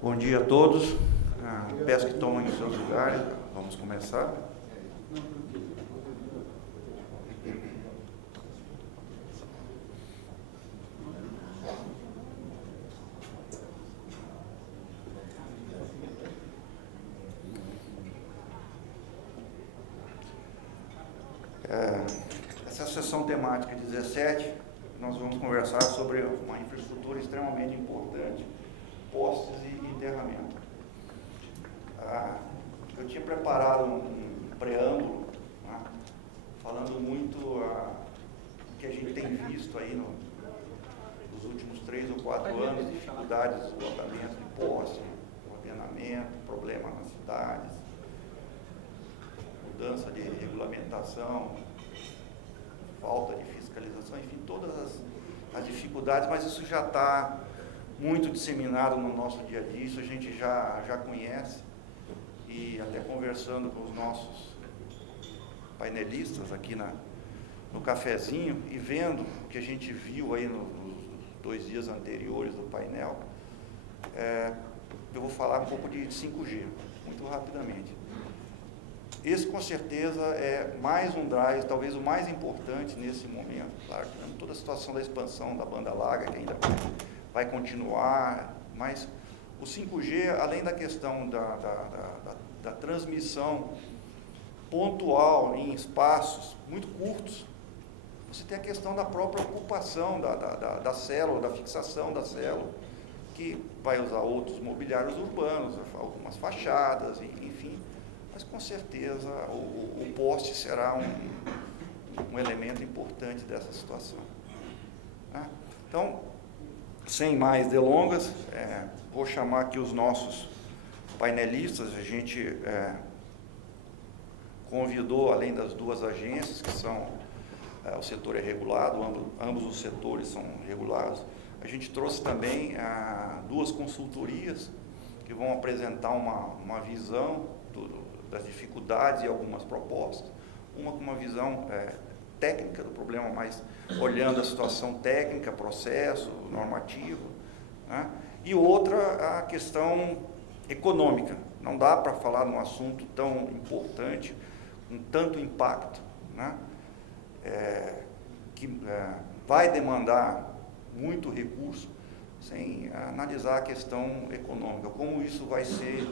Bom dia a todos. Peço que tomem os seus lugares. Vamos começar. Essa sessão temática 17, nós vamos conversar sobre uma infraestrutura extremamente importante, postes e enterramento. Eu tinha preparado um preâmbulo, né, falando muito do que a gente tem visto aí nos últimos 3 ou 4 anos, dificuldades de deslocamento de poste, ordenamento, problema nas cidades, mudança de regulamentação, falta de fiscalização, enfim, todas as dificuldades, mas isso já está muito disseminado no nosso dia a dia, isso a gente já conhece, e até conversando com os nossos painelistas aqui no cafezinho e vendo o que a gente viu aí nos 2 dias anteriores do painel, eu vou falar um pouco de 5G, muito rapidamente. Esse, com certeza, é mais um drive, talvez o mais importante nesse momento. Claro, toda a situação da expansão da banda larga, que ainda vai continuar, mas o 5G, além da questão da transmissão pontual em espaços muito curtos, você tem a questão da própria ocupação da célula, da fixação da célula, que vai usar outros mobiliários urbanos, algumas fachadas, enfim. Mas, com certeza, o poste será um elemento importante dessa situação. Então, sem mais delongas, vou chamar aqui os nossos painelistas. A gente convidou, além das 2 agências, que são o setor é regulado, ambos os setores são regulados, a gente trouxe também 2 consultorias que vão apresentar uma visão das dificuldades e algumas propostas, uma com uma visão técnica do problema, mas olhando a situação técnica, processo, normativo, né? E outra a questão econômica. Não dá para falar num assunto tão importante, com tanto impacto, né? Que vai demandar muito recurso, sem analisar a questão econômica, como isso vai ser...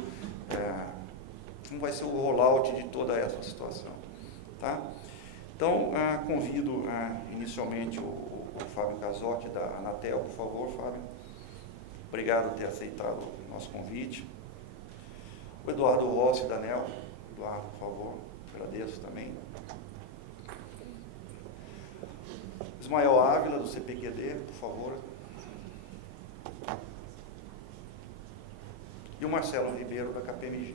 como vai ser o rollout de toda essa situação, tá? Então, convido inicialmente o Fábio Casotti, da Anatel, por favor, Fábio. Obrigado por ter aceitado o nosso convite. O Eduardo Rossi, da ANEEL. Eduardo, por favor, agradeço também. Ismael Ávila, do CPQD, por favor. E o Marcelo Ribeiro, da KPMG.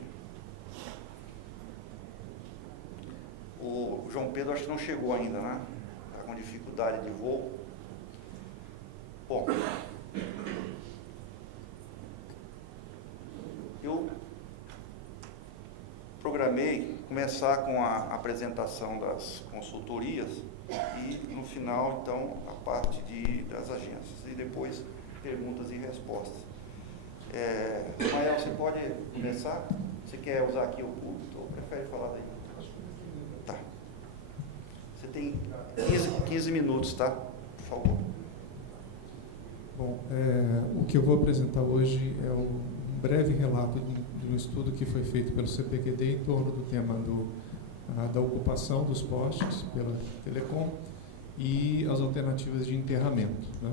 O João Pedro acho que não chegou ainda, né? Está com dificuldade de voo. Bom, eu programei começar com a apresentação das consultorias e, no final, então, a parte das agências. E depois, perguntas e respostas. Ismael, você pode começar? Você quer usar aqui o púlpito ou prefere falar daí? Tá. Você tem 15 minutos, tá? Por favor. Bom, o que eu vou apresentar hoje é um breve relato de um estudo que foi feito pelo CPQD em torno do tema da ocupação dos postes pela Telecom e as alternativas de enterramento, né?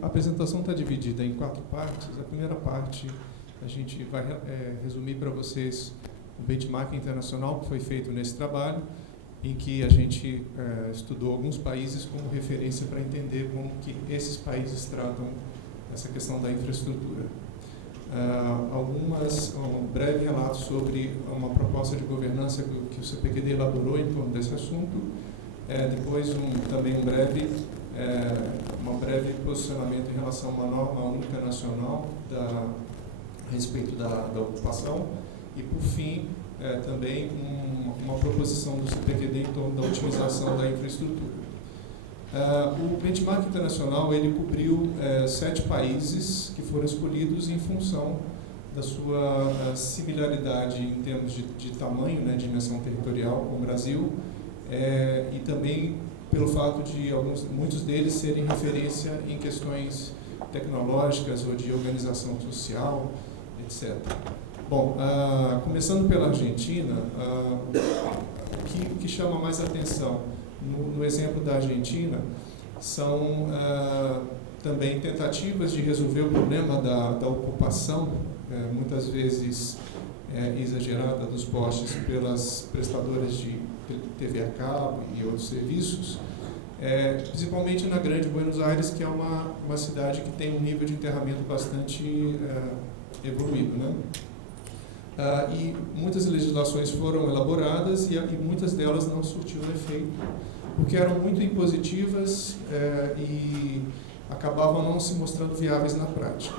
A apresentação está dividida em 4 partes. A primeira parte, a gente vai resumir para vocês o benchmark internacional que foi feito nesse trabalho, em que a gente estudou alguns países como referência para entender como que esses países tratam essa questão da infraestrutura. Um breve relato sobre uma proposta de governança que o CPQD elaborou em torno desse assunto. Depois, também um breve posicionamento em relação a uma norma única nacional respeito da ocupação e, por fim, também uma proposição do CPQD em torno da otimização da infraestrutura. O benchmark internacional ele cobriu 7 países que foram escolhidos em função da sua similaridade em termos de tamanho, né, dimensão territorial com o Brasil, e também pelo fato de muitos deles serem referência em questões tecnológicas ou de organização social, etc. Bom, começando pela Argentina, o que chama mais atenção no exemplo da Argentina são também tentativas de resolver o problema da ocupação, muitas vezes exagerada dos postes pelas prestadoras de TV a cabo e outros serviços, principalmente na Grande Buenos Aires, que é uma cidade que tem um nível de enterramento bastante evoluído, né? E muitas legislações foram elaboradas e muitas delas não surtiram efeito, porque eram muito impositivas e acabavam não se mostrando viáveis na prática.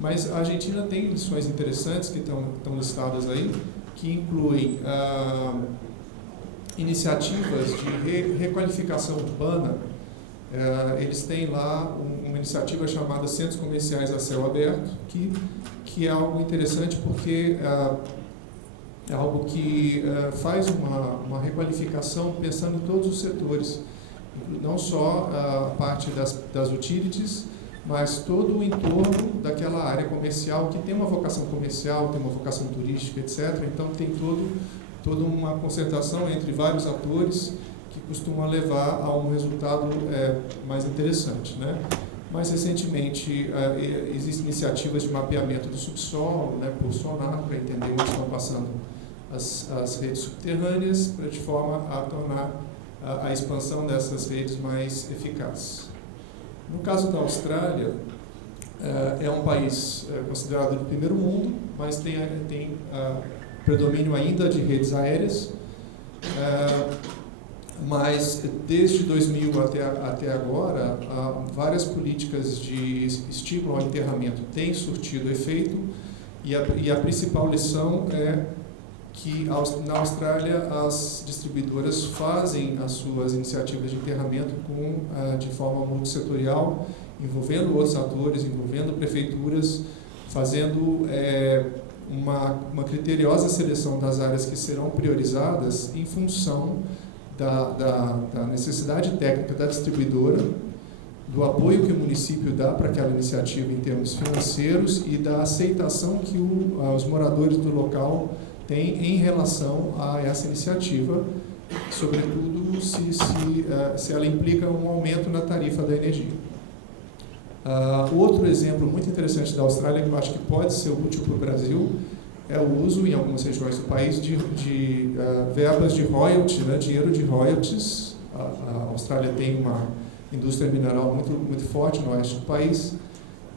Mas a Argentina tem lições interessantes que estão listadas aí, que incluem iniciativas de requalificação urbana. Eles têm lá uma iniciativa chamada Centros Comerciais a Céu Aberto, que é algo interessante porque é algo que faz uma requalificação pensando em todos os setores, não só a parte das utilities, mas todo o entorno daquela área comercial que tem uma vocação comercial, tem uma vocação turística, etc. Então tem toda uma concertação entre vários atores que costuma levar a um resultado mais interessante, né? Mais recentemente, existem iniciativas de mapeamento do subsolo, né, por sonar, para entender onde estão passando as redes subterrâneas, de forma a tornar a expansão dessas redes mais eficaz. No caso da Austrália, é um país considerado de primeiro mundo, mas tem predomínio ainda de redes aéreas, mas desde 2000 até agora, várias políticas de estímulo ao enterramento têm surtido efeito, e a principal lição é que na Austrália as distribuidoras fazem as suas iniciativas de enterramento de forma multissetorial, envolvendo outros atores, envolvendo prefeituras, fazendo uma criteriosa seleção das áreas que serão priorizadas em função da necessidade técnica da distribuidora, do apoio que o município dá para aquela iniciativa em termos financeiros e da aceitação que os moradores do local têm em relação a essa iniciativa, sobretudo se ela implica um aumento na tarifa da energia. Outro exemplo muito interessante da Austrália, que eu acho que pode ser útil para o Brasil, é o uso, em algumas regiões do país, de verbas de royalties, né, dinheiro de royalties. A Austrália tem uma indústria mineral muito forte no oeste do país.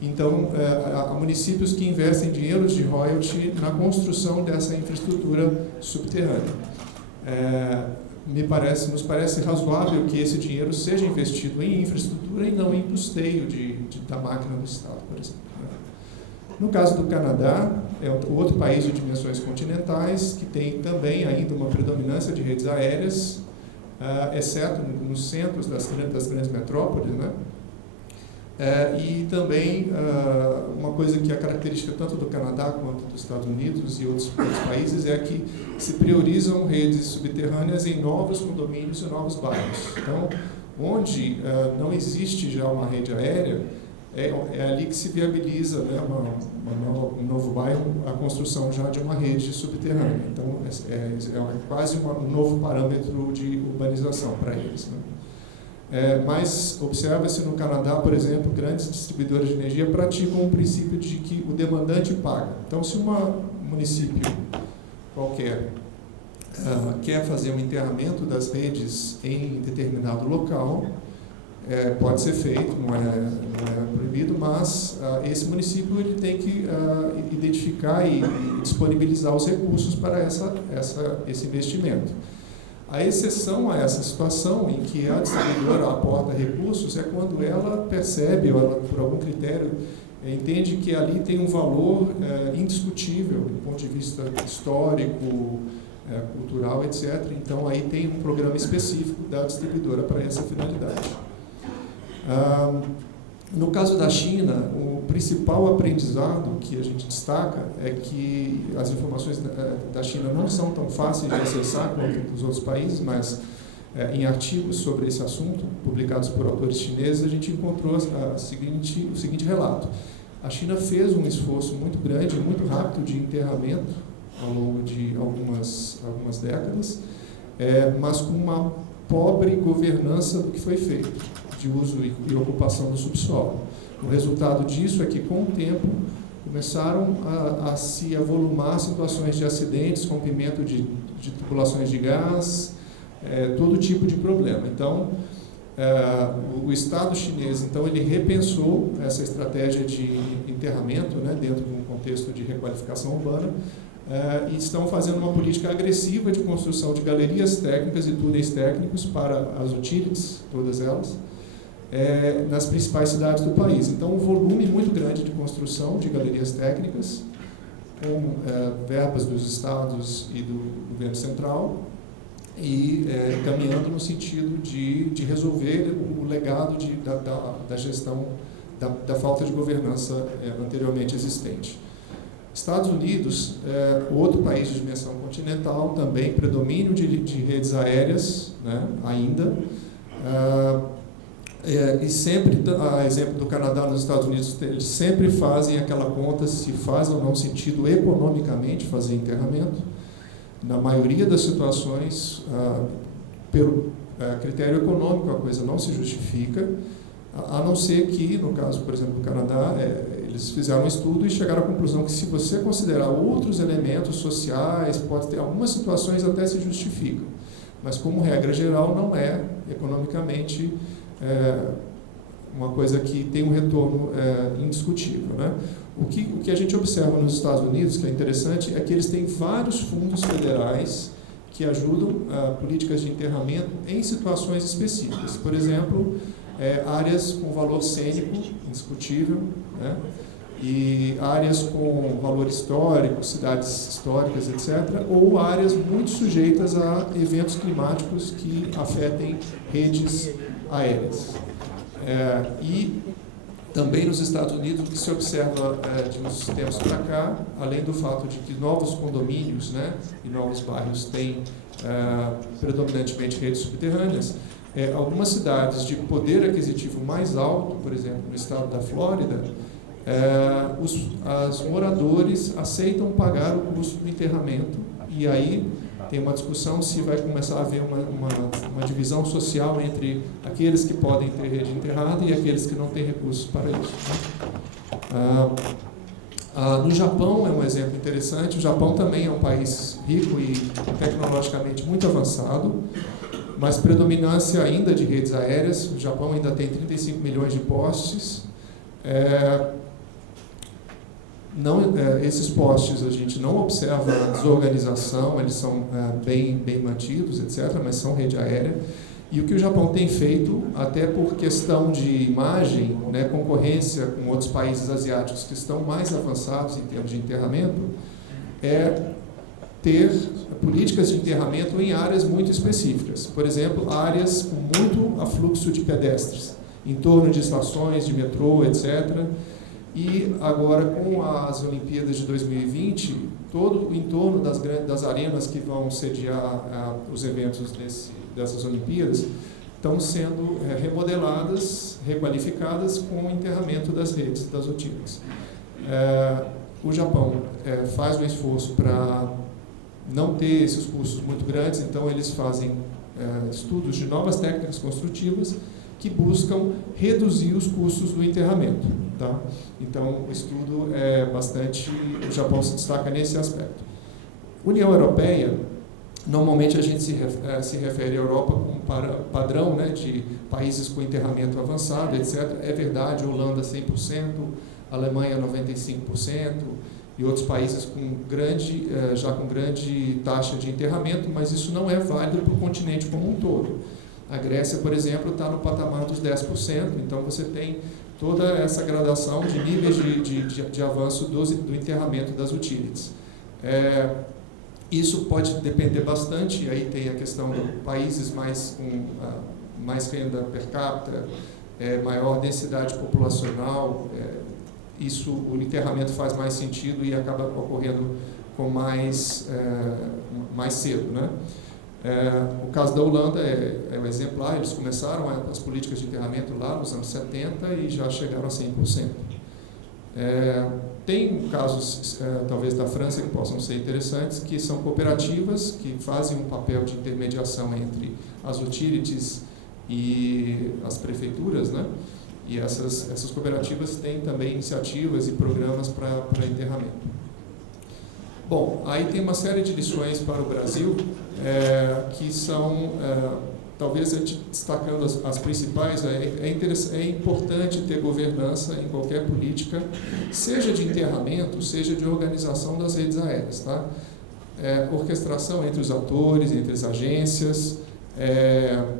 Então, há municípios que investem dinheiro de royalty na construção dessa infraestrutura subterrânea. Nos parece razoável que esse dinheiro seja investido em infraestrutura e não em custeio da máquina do Estado, por exemplo. No caso do Canadá, é outro país de dimensões continentais, que tem também ainda uma predominância de redes aéreas, exceto nos centros das grandes metrópoles, né? E também uma coisa que é característica tanto do Canadá quanto dos Estados Unidos e outros países é que se priorizam redes subterrâneas em novos condomínios e novos bairros. Então, onde não existe já uma rede aérea, é ali que se viabiliza, né, um novo bairro, a construção já de uma rede subterrânea. Então, é quase um novo parâmetro de urbanização para eles, né? Mas observa-se no Canadá, por exemplo, grandes distribuidores de energia praticam o princípio de que o demandante paga. Então, se um município qualquer quer fazer um enterramento das redes em determinado local, pode ser feito, não é proibido, mas esse município ele tem que identificar e disponibilizar os recursos para esse investimento. A exceção a essa situação em que a distribuidora aporta recursos é quando ela percebe, ou ela, por algum critério, entende que ali tem um valor indiscutível do ponto de vista histórico, cultural, etc. Então, aí tem um programa específico da distribuidora para essa finalidade. No caso da China, o principal aprendizado que a gente destaca é que as informações da China não são tão fáceis de acessar quanto dos outros países, mas em artigos sobre esse assunto, publicados por autores chineses, a gente encontrou o seguinte relato. A China fez um esforço muito grande, muito rápido de enterramento ao longo de algumas décadas, mas com uma pobre governança do que foi feito, de uso e ocupação do subsolo. O resultado disso é que, com o tempo, começaram a se avolumar situações de acidentes, rompimento de tubulações de gás, todo tipo de problema. Então, o Estado chinês, então, ele repensou essa estratégia de enterramento, né, dentro de um contexto de requalificação urbana, e estão fazendo uma política agressiva de construção de galerias técnicas e túneis técnicos para as utilities, todas elas, nas principais cidades do país. Então, um volume muito grande de construção de galerias técnicas, com verbas dos estados e do governo central, e caminhando no sentido de resolver o legado da gestão da falta de governança anteriormente existente. Estados Unidos, outro país de dimensão continental, também predomínio de redes aéreas, né, ainda, e sempre, a exemplo do Canadá, nos Estados Unidos, eles sempre fazem aquela conta se faz ou não sentido economicamente fazer enterramento. Na maioria das situações, pelo critério econômico, a coisa não se justifica, a não ser que, no caso, por exemplo, do Canadá, eles fizeram um estudo e chegaram à conclusão que, se você considerar outros elementos sociais, pode ter algumas situações até se justificam, mas, como regra geral, não é economicamente uma coisa que tem um retorno indiscutível, né? O que a gente observa nos Estados Unidos, que é interessante, é que eles têm vários fundos federais que ajudam políticas de enterramento em situações específicas. Por exemplo, áreas com valor cênico indiscutível, né? E áreas com valor histórico, cidades históricas, etc., ou áreas muito sujeitas a eventos climáticos que afetem redes aéreas. E também nos Estados Unidos, o que se observa de uns tempos para cá, além do fato de que novos condomínios, né, e novos bairros têm predominantemente redes subterrâneas, algumas cidades de poder aquisitivo mais alto, por exemplo, no estado da Flórida, os moradores aceitam pagar o custo do enterramento, e aí tem uma discussão se vai começar a haver uma divisão social entre aqueles que podem ter rede enterrada e aqueles que não têm recursos para isso. No Japão é um exemplo interessante. O Japão também é um país rico e tecnologicamente muito avançado, mas predominância ainda de redes aéreas. O Japão ainda tem 35 milhões de postes. Esses postes a gente não observa desorganização, eles são bem mantidos, etc., mas são rede aérea. E o que o Japão tem feito, até por questão de imagem, né, concorrência com outros países asiáticos que estão mais avançados em termos de enterramento, é ter políticas de enterramento em áreas muito específicas. Por exemplo, áreas com muito afluxo de pedestres, em torno de estações de metrô, etc., e agora, com as Olimpíadas de 2020, todo o entorno das arenas que vão sediar os eventos dessas Olimpíadas estão sendo remodeladas, requalificadas com o enterramento das redes, das utilities. O Japão faz um esforço para não ter esses custos muito grandes, então eles fazem estudos de novas técnicas construtivas que buscam reduzir os custos do enterramento. Tá? Então, o estudo o Japão se destaca nesse aspecto. União Europeia, normalmente a gente se refere à Europa como padrão, né, de países com enterramento avançado, etc. É verdade, Holanda 100%, Alemanha 95%, e outros países já com grande taxa de enterramento, mas isso não é válido para o continente como um todo. A Grécia, por exemplo, está no patamar dos 10%, então você tem toda essa gradação de níveis de avanço do enterramento das utilities. Isso pode depender bastante, aí tem a questão de países mais renda per capita, maior densidade populacional, o enterramento faz mais sentido e acaba ocorrendo com mais cedo, né? O caso da Holanda é um exemplar, eles começaram as políticas de enterramento lá nos anos 70 e já chegaram a 100%. Tem casos, talvez da França, que possam ser interessantes, que são cooperativas que fazem um papel de intermediação entre as utilities e as prefeituras, né? E essas cooperativas têm também iniciativas e programas para enterramento. Bom, aí tem uma série de lições para o Brasil, que são, talvez destacando as principais, é importante ter governança em qualquer política, seja de enterramento, seja de organização das redes aéreas, tá? Orquestração entre os atores, entre as agências,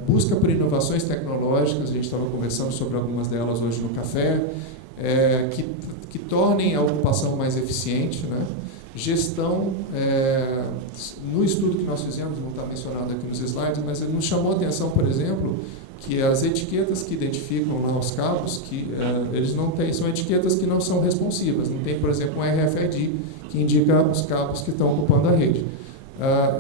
busca por inovações tecnológicas, a gente estava conversando sobre algumas delas hoje no café, que tornem a ocupação mais eficiente, né? Gestão, no estudo que nós fizemos, não está mencionado aqui nos slides, mas nos chamou a atenção, por exemplo, que as etiquetas que identificam lá os cabos, eles não têm, são etiquetas que não são responsivas, não tem, por exemplo, um RFID que indica os cabos que estão ocupando a rede.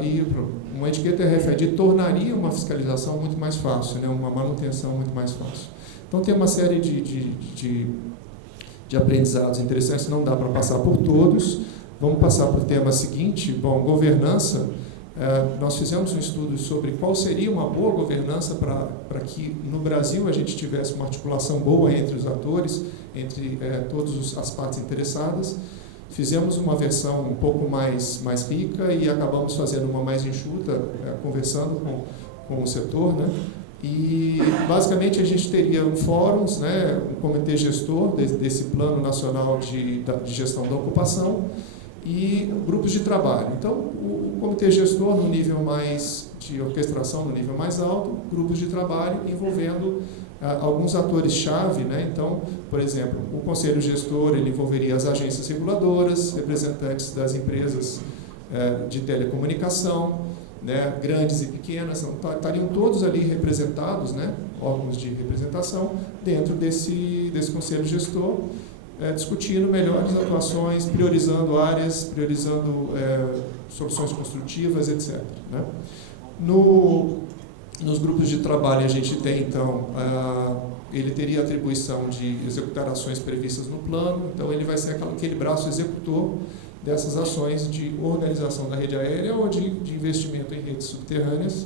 E uma etiqueta RFID tornaria uma fiscalização muito mais fácil, né, uma manutenção muito mais fácil. Então tem uma série de aprendizados interessantes, não dá para passar por todos. Vamos passar para o tema seguinte. Bom, governança. Nós fizemos um estudo sobre qual seria uma boa governança para que no Brasil a gente tivesse uma articulação boa entre os atores, entre todas as partes interessadas. Fizemos uma versão um pouco mais rica e acabamos fazendo uma mais enxuta, conversando com o setor, né? E basicamente a gente teria fóruns, né, um comitê gestor desse Plano Nacional de Gestão da Ocupação, e grupos de trabalho. Então, o comitê gestor no nível mais de orquestração, no nível mais alto, grupos de trabalho envolvendo alguns atores-chave, né? Então, por exemplo, o conselho gestor ele envolveria as agências reguladoras, representantes das empresas de telecomunicação, né, grandes e pequenas, estariam todos ali representados, né, órgãos de representação, dentro desse conselho gestor, discutindo melhores atuações, priorizando áreas, priorizando soluções construtivas, etc. Né? Nos grupos de trabalho a gente tem, então, ele teria a atribuição de executar ações previstas no plano, então ele vai ser aquele braço executor dessas ações de organização da rede aérea ou de investimento em redes subterrâneas.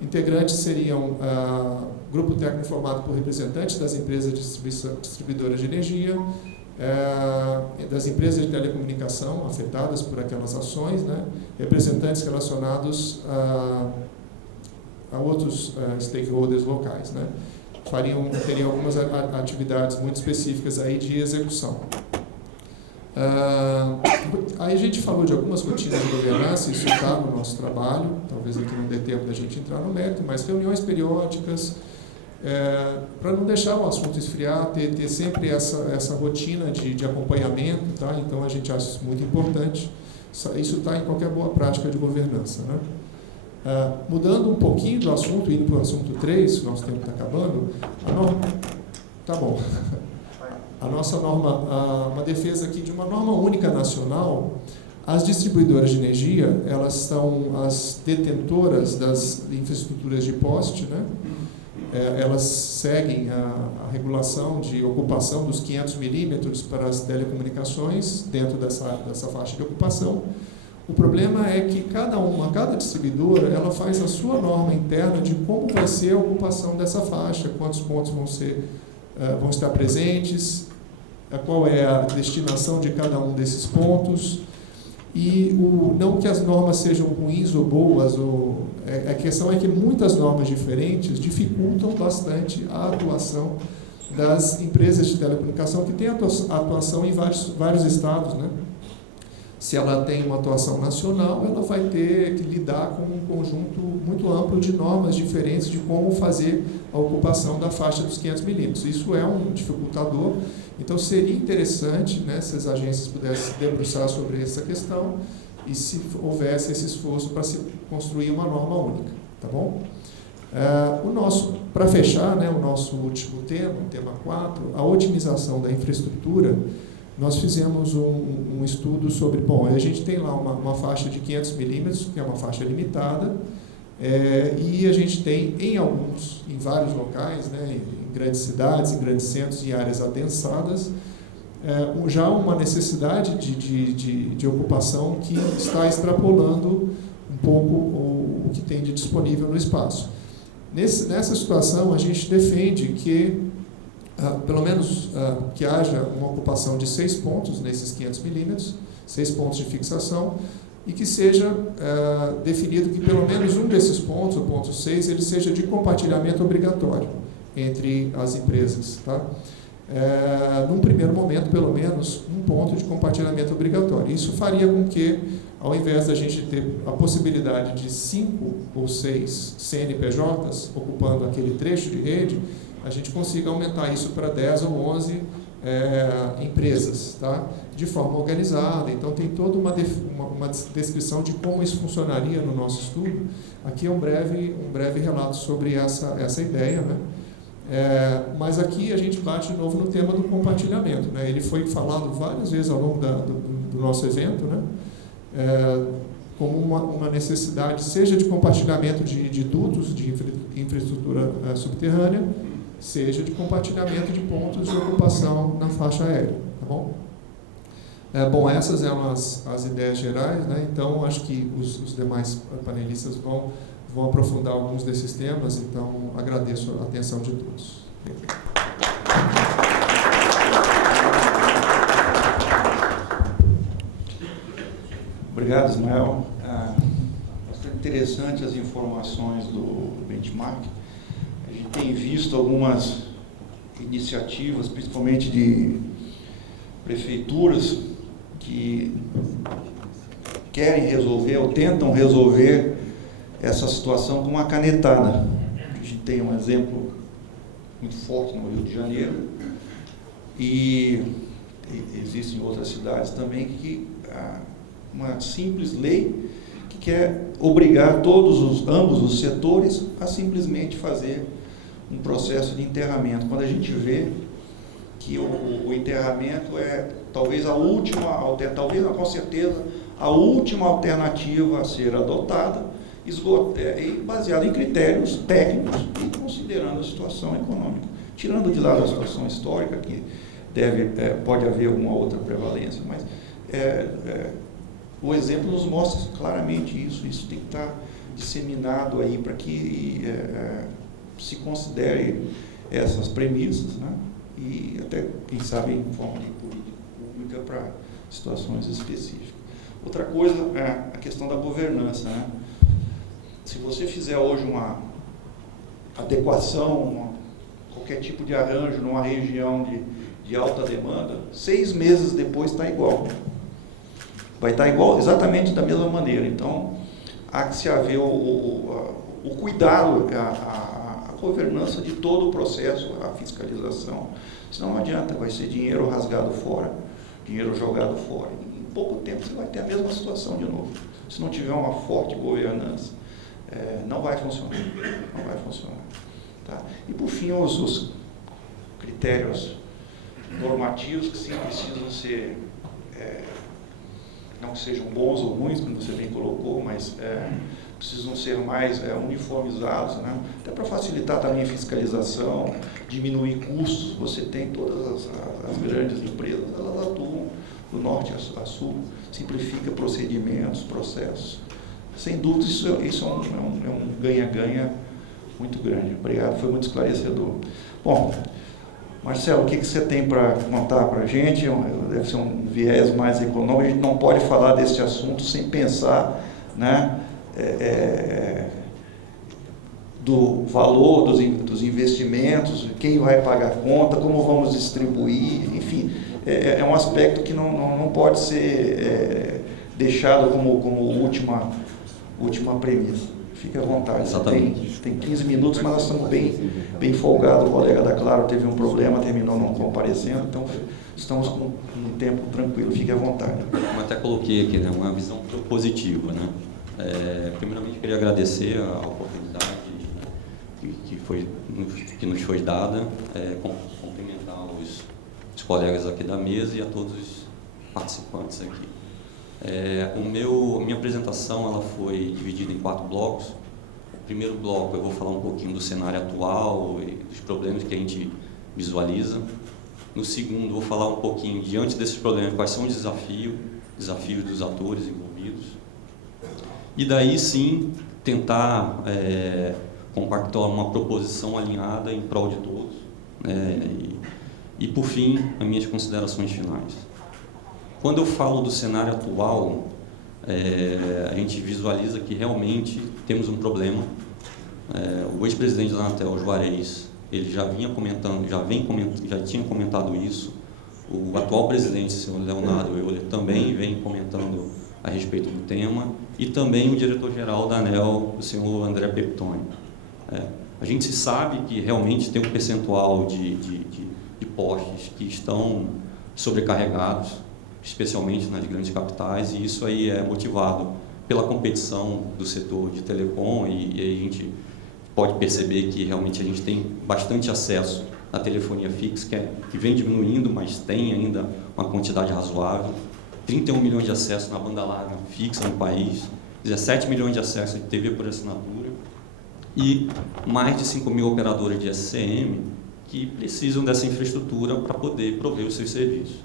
Integrantes seriam grupo técnico formado por representantes das empresas distribuidoras de energia, das empresas de telecomunicação afetadas por aquelas ações, né? Representantes relacionados a outros stakeholders locais, né? Teriam algumas atividades muito específicas aí de execução. Aí a gente falou de algumas rotinas de governança, isso está no nosso trabalho, talvez aqui não dê tempo da gente entrar no mérito, mas reuniões periódicas, para não deixar o assunto esfriar, ter sempre essa rotina de acompanhamento, tá? Então a gente acha isso muito importante, isso está em qualquer boa prática de governança, né? Mudando um pouquinho do assunto, indo para o assunto 3, nosso tempo está acabando, tá bom. A nossa norma, uma defesa aqui de uma norma única nacional. As distribuidoras de energia, elas são as detentoras das infraestruturas de poste, né? Elas seguem a regulação de ocupação dos 500 milímetros para as telecomunicações dentro dessa faixa de ocupação. O problema é que cada distribuidora, ela faz a sua norma interna de como vai ser a ocupação dessa faixa, quantos pontos vão estar presentes, qual é a destinação de cada um desses pontos. E não que as normas sejam ruins ou boas, a questão é que muitas normas diferentes dificultam bastante a atuação das empresas de telecomunicação que têm atuação em vários estados, né? Se ela tem uma atuação nacional, ela vai ter que lidar com um conjunto muito amplo de normas diferentes de como fazer a ocupação da faixa dos 500 milímetros. Isso é um dificultador, então seria interessante, né, se as agências pudessem se debruçar sobre essa questão e se houvesse esse esforço para se construir uma norma única, tá bom? Para fechar, né, o nosso último tema, o tema 4, a otimização da infraestrutura. Nós fizemos um estudo sobre, bom, a gente tem lá uma faixa de 500 milímetros, que é uma faixa limitada, e a gente tem em vários locais, né, em grandes cidades, em grandes centros, em áreas adensadas, já uma necessidade de ocupação que está extrapolando um pouco o que tem de disponível no espaço. Nessa situação, a gente defende que pelo menos que haja uma ocupação de 6 pontos nesses 500 milímetros, 6 pontos de fixação, e que seja definido que pelo menos um desses pontos, o ponto 6, ele seja de compartilhamento obrigatório entre as empresas. Tá? Num primeiro momento, pelo menos, um ponto de compartilhamento obrigatório. Isso faria com que, ao invés da gente ter a possibilidade de 5 ou 6 CNPJs ocupando aquele trecho de rede, a gente consiga aumentar isso para 10 ou 11 empresas, tá? De forma organizada. Então, tem toda uma descrição de como isso funcionaria no nosso estudo. Aqui é um breve relato sobre essa ideia, né? Mas aqui a gente bate de novo no tema do compartilhamento, né? Ele foi falado várias vezes ao longo do nosso evento, né? Como uma necessidade, seja de compartilhamento de dutos, de infraestrutura subterrânea, seja de compartilhamento de pontos de ocupação na faixa aérea, tá bom? Bom, essas eram as ideias gerais, né? Então, acho que os demais panelistas vão aprofundar alguns desses temas, então agradeço a atenção de todos. Obrigado, Ismael. Bastante interessante as informações do benchmark. A gente tem visto algumas iniciativas, principalmente de prefeituras, que querem resolver ou tentam resolver essa situação com uma canetada. A gente tem um exemplo muito forte no Rio de Janeiro e existem outras cidades também que uma simples lei que quer obrigar ambos os setores a simplesmente fazer um processo de enterramento. Quando a gente vê que o enterramento é talvez com certeza a última alternativa a ser adotada, baseada em critérios técnicos e considerando a situação econômica, tirando de lado a situação histórica, que pode haver alguma outra prevalência, mas o exemplo nos mostra claramente isso tem que estar disseminado aí para que se considere essas premissas, né? E até, quem sabe, em forma de política pública para situações específicas. Outra coisa é a questão da governança, né? Se você fizer hoje uma adequação, qualquer tipo de arranjo numa região de alta demanda, 6 meses depois está igual. Vai estar igual, exatamente da mesma maneira. Então, há que se haver o cuidado, a governança de todo o processo, a fiscalização. Senão não adianta, vai ser dinheiro rasgado fora, dinheiro jogado fora. Em pouco tempo você vai ter a mesma situação de novo. Se não tiver uma forte governança, não vai funcionar. Não vai funcionar. Tá? E, por fim, os critérios normativos que sim precisam ser, não que sejam bons ou ruins, como você bem colocou, mas precisam ser mais uniformizados, né? Até para facilitar também a fiscalização, diminuir custos. Você tem todas as grandes empresas, elas atuam do norte a sul, simplifica procedimentos, processos. Sem dúvida, isso é um ganha-ganha muito grande. Obrigado, foi muito esclarecedor. Bom, Marcelo, o que você tem para contar para a gente? Deve ser um viés mais econômico. A gente não pode falar desse assunto sem pensar, né, do valor dos investimentos, quem vai pagar a conta, como vamos distribuir, enfim, é um aspecto que não pode ser deixado como última premissa. Fique à vontade. Exatamente. Tem 15 minutos, mas nós estamos bem folgados. O colega da Claro teve um problema, terminou não comparecendo, então estamos com um tempo tranquilo. Fique à vontade. Como até coloquei aqui, né, uma visão positiva, né? Primeiramente, queria agradecer a oportunidade que nos foi dada, cumprimentar os colegas aqui da mesa e a todos os participantes aqui. Minha apresentação ela foi dividida em 4 blocos. O primeiro bloco eu vou falar um pouquinho do cenário atual e dos problemas que a gente visualiza. No segundo, vou falar um pouquinho, diante desses problemas, quais são os desafios dos atores envolvidos. E daí sim, tentar compactuar uma proposição alinhada em prol de todos. E por fim, as minhas considerações finais. Quando eu falo do cenário atual, a gente visualiza que realmente temos um problema. O ex-presidente da Anatel, Juarez, ele já tinha comentado isso. O atual presidente, o senhor Leonardo Euler, também vem comentando a respeito do tema, e também o diretor-geral da ANEEL, o senhor André Peptoni. A gente sabe que realmente tem um percentual de postes que estão sobrecarregados, especialmente nas grandes capitais, e isso aí é motivado pela competição do setor de telecom, e a gente pode perceber que realmente a gente tem bastante acesso à telefonia fixa, que vem diminuindo, mas tem ainda uma quantidade razoável. 31 milhões de acessos na banda larga fixa no país, 17 milhões de acessos de TV por assinatura e mais de 5 mil operadoras de SCM que precisam dessa infraestrutura para poder prover os seus serviços.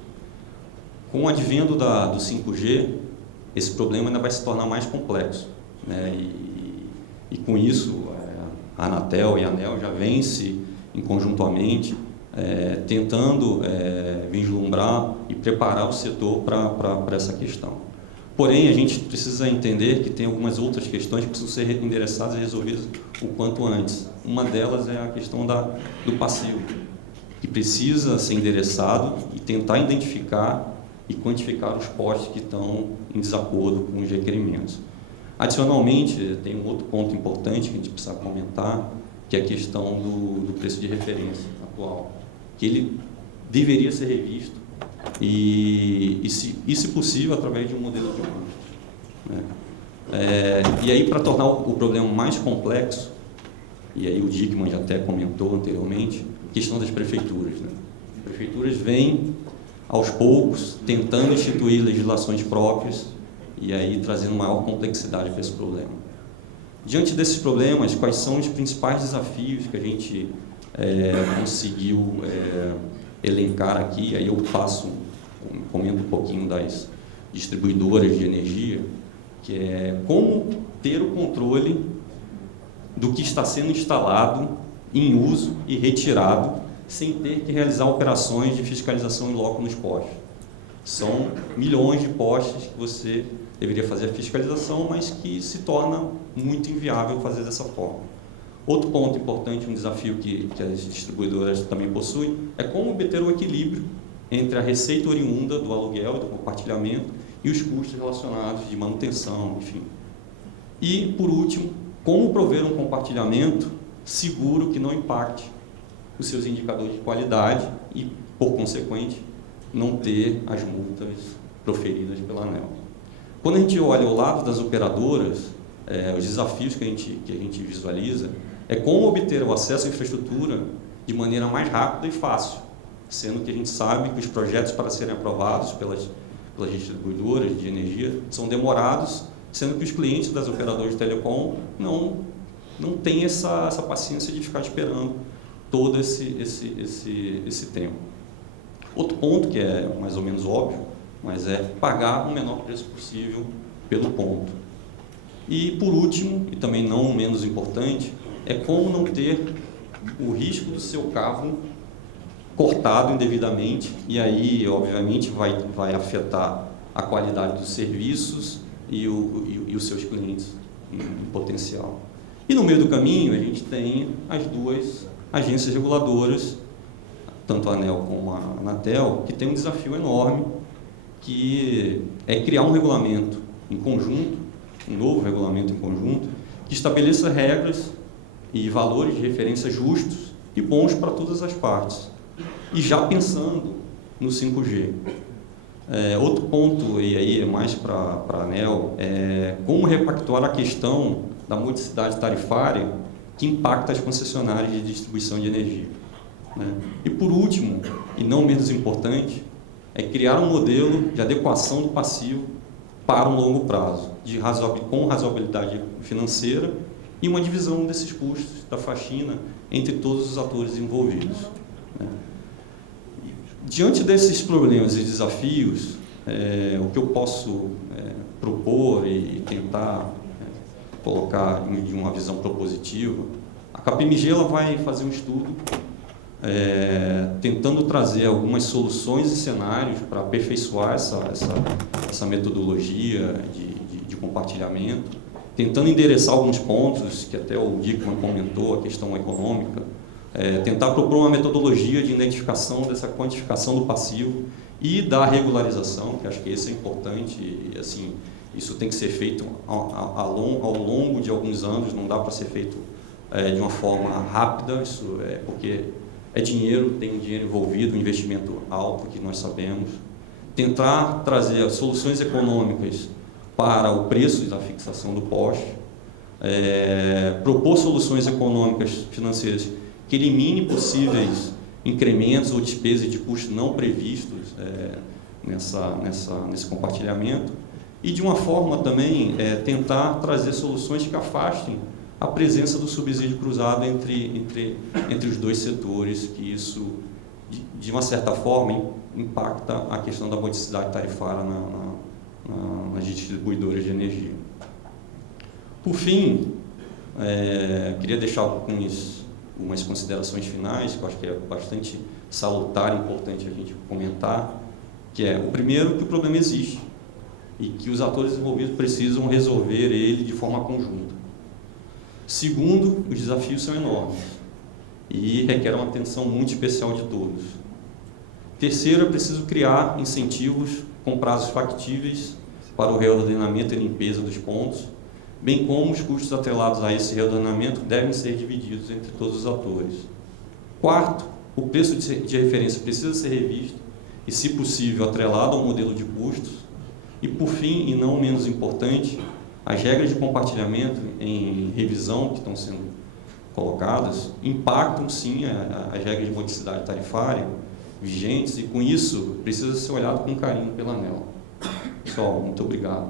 Com o advento do 5G, esse problema ainda vai se tornar mais complexo, né? E com isso, a Anatel e a ANEEL já vêm conjuntamente tentando vislumbrar e preparar o setor para essa questão. Porém, a gente precisa entender que tem algumas outras questões que precisam ser endereçadas e resolvidas o quanto antes. Uma delas é a questão do passivo, que precisa ser endereçado e tentar identificar e quantificar os postes que estão em desacordo com os requerimentos. Adicionalmente, tem um outro ponto importante que a gente precisa comentar, que é a questão do preço de referência atual, que ele deveria ser revisto e se possível, através de um modelo de custo, né? E aí, para tornar o problema mais complexo, e aí o Dickmann já até comentou anteriormente, a questão das prefeituras, né? As prefeituras vêm, aos poucos, tentando instituir legislações próprias e aí trazendo maior complexidade para esse problema. Diante desses problemas, quais são os principais desafios que a gente conseguiu elencar aqui? Aí eu comento um pouquinho das distribuidoras de energia, que é como ter o controle do que está sendo instalado, em uso e retirado, sem ter que realizar operações de fiscalização em loco nos postes. São milhões de postes que você deveria fazer a fiscalização, mas que se torna muito inviável fazer dessa forma. Outro ponto importante, um desafio que as distribuidoras também possuem, é como obter o equilíbrio entre a receita oriunda do aluguel e do compartilhamento e os custos relacionados de manutenção, enfim. E, por último, como prover um compartilhamento seguro que não impacte os seus indicadores de qualidade e, por consequente, não ter as multas proferidas pela ANEEL. Quando a gente olha ao lado das operadoras, os desafios que a gente visualiza é como obter o acesso à infraestrutura de maneira mais rápida e fácil, sendo que a gente sabe que os projetos para serem aprovados pelas distribuidoras de energia são demorados, sendo que os clientes das operadoras de telecom não têm essa paciência de ficar esperando todo esse tempo. Outro ponto que é mais ou menos óbvio, mas é pagar o menor preço possível pelo ponto. E, por último, e também não menos importante, é como não ter o risco do seu cabo cortado indevidamente, e aí, obviamente, vai afetar a qualidade dos serviços e os seus clientes em potencial. E no meio do caminho, a gente tem as duas agências reguladoras, tanto a ANEEL como a Anatel, que tem um desafio enorme, que é criar um regulamento em conjunto, um novo regulamento em conjunto, que estabeleça regras e valores de referência justos e bons para todas as partes. E já pensando no 5G. Outro ponto, e aí é mais para a ANEEL, é como repactuar a questão da modicidade tarifária que impacta as concessionárias de distribuição de energia. Né? E por último, e não menos importante, é criar um modelo de adequação do passivo para um longo prazo, com razoabilidade financeira e uma divisão desses custos da faxina entre todos os atores envolvidos. Né? Diante desses problemas e desafios, o que eu posso propor e tentar colocar em uma visão propositiva, a KPMG ela vai fazer um estudo tentando trazer algumas soluções e cenários para aperfeiçoar essa metodologia de compartilhamento, tentando endereçar alguns pontos que até o Dickmann comentou, a questão econômica, tentar propor uma metodologia de identificação dessa quantificação do passivo e da regularização, que acho que isso é importante, e assim, isso tem que ser feito ao longo de alguns anos, não dá para ser feito de uma forma rápida, isso porque é dinheiro, tem dinheiro envolvido, um investimento alto, que nós sabemos. Tentar trazer soluções econômicas para o preço da fixação do poste, propor soluções econômicas financeiras que eliminem possíveis incrementos ou despesas de custos não previstos nesse compartilhamento e, de uma forma também, tentar trazer soluções que afastem a presença do subsídio cruzado entre os dois setores, que isso, de uma certa forma, impacta a questão da modicidade tarifária nas distribuidoras de energia. Por fim, queria deixar algumas considerações finais, que eu acho que é bastante salutar e importante a gente comentar, que é, o primeiro, que o problema existe e que os atores envolvidos precisam resolver ele de forma conjunta. Segundo, os desafios são enormes e requerem uma atenção muito especial de todos. Terceiro, é preciso criar incentivos com prazos factíveis para o reordenamento e limpeza dos pontos, bem como os custos atrelados a esse reordenamento devem ser divididos entre todos os atores. Quarto, o preço de referência precisa ser revisto e, se possível, atrelado ao modelo de custos. E, por fim, e não menos importante, as regras de compartilhamento em revisão que estão sendo colocadas impactam, sim, as regras de modicidade tarifária vigentes e, com isso, precisa ser olhado com carinho pela ANEEL. Pessoal, muito obrigado.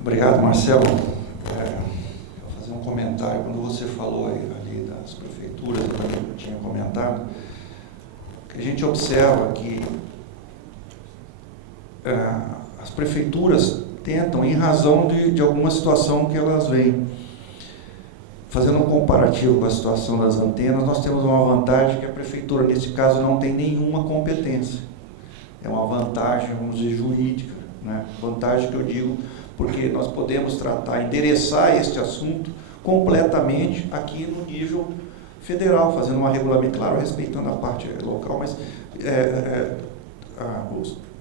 Obrigado, Marcelo. Vou fazer um comentário. Quando você falou ali das prefeituras, eu também tinha comentado, que a gente observa que as prefeituras tentam, em razão de alguma situação que elas veem. Fazendo um comparativo com a situação das antenas, nós temos uma vantagem que a prefeitura, nesse caso, não tem nenhuma competência. É uma vantagem, vamos dizer, jurídica, né? Vantagem que eu digo porque nós podemos endereçar este assunto completamente aqui no nível federal, fazendo uma regulamento, claro, respeitando a parte local, mas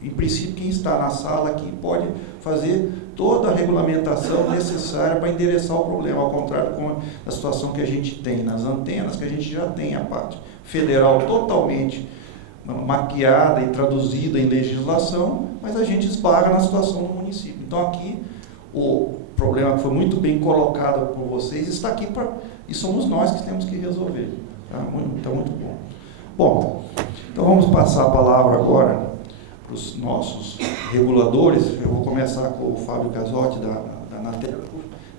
em princípio quem está na sala aqui pode fazer toda a regulamentação necessária para endereçar o problema, ao contrário da situação que a gente tem nas antenas, que a gente já tem a parte federal totalmente maquiada e traduzida em legislação, mas a gente esbarra na situação do município. Então aqui o problema que foi muito bem colocado por vocês está aqui e somos nós que temos que resolver. Tá? Então, muito bom. Bom, então vamos passar a palavra agora para os nossos reguladores. Eu vou começar com o Fábio Casotti, da Anatel,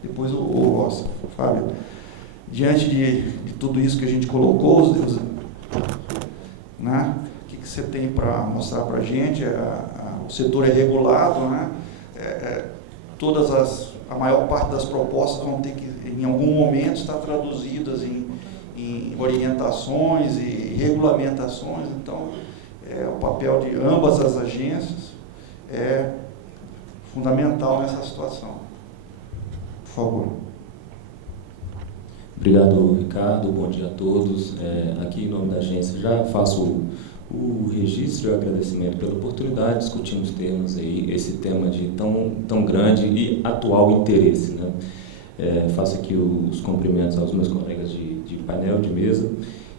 depois o Rossi. Fábio, diante de tudo isso que a gente colocou, né, o que você tem para mostrar para a gente? O setor é regulado, né? A maior parte das propostas vão ter que, em algum momento, estar traduzidas em orientações e regulamentações. Então, o papel de ambas as agências é fundamental nessa situação. Por favor. Obrigado, Ricardo. Bom dia a todos. Aqui, em nome da agência, já faço o registro e o agradecimento pela oportunidade de discutir nos termos aí esse tema de tão grande e atual interesse, né? Faço aqui os cumprimentos aos meus colegas de painel, de mesa.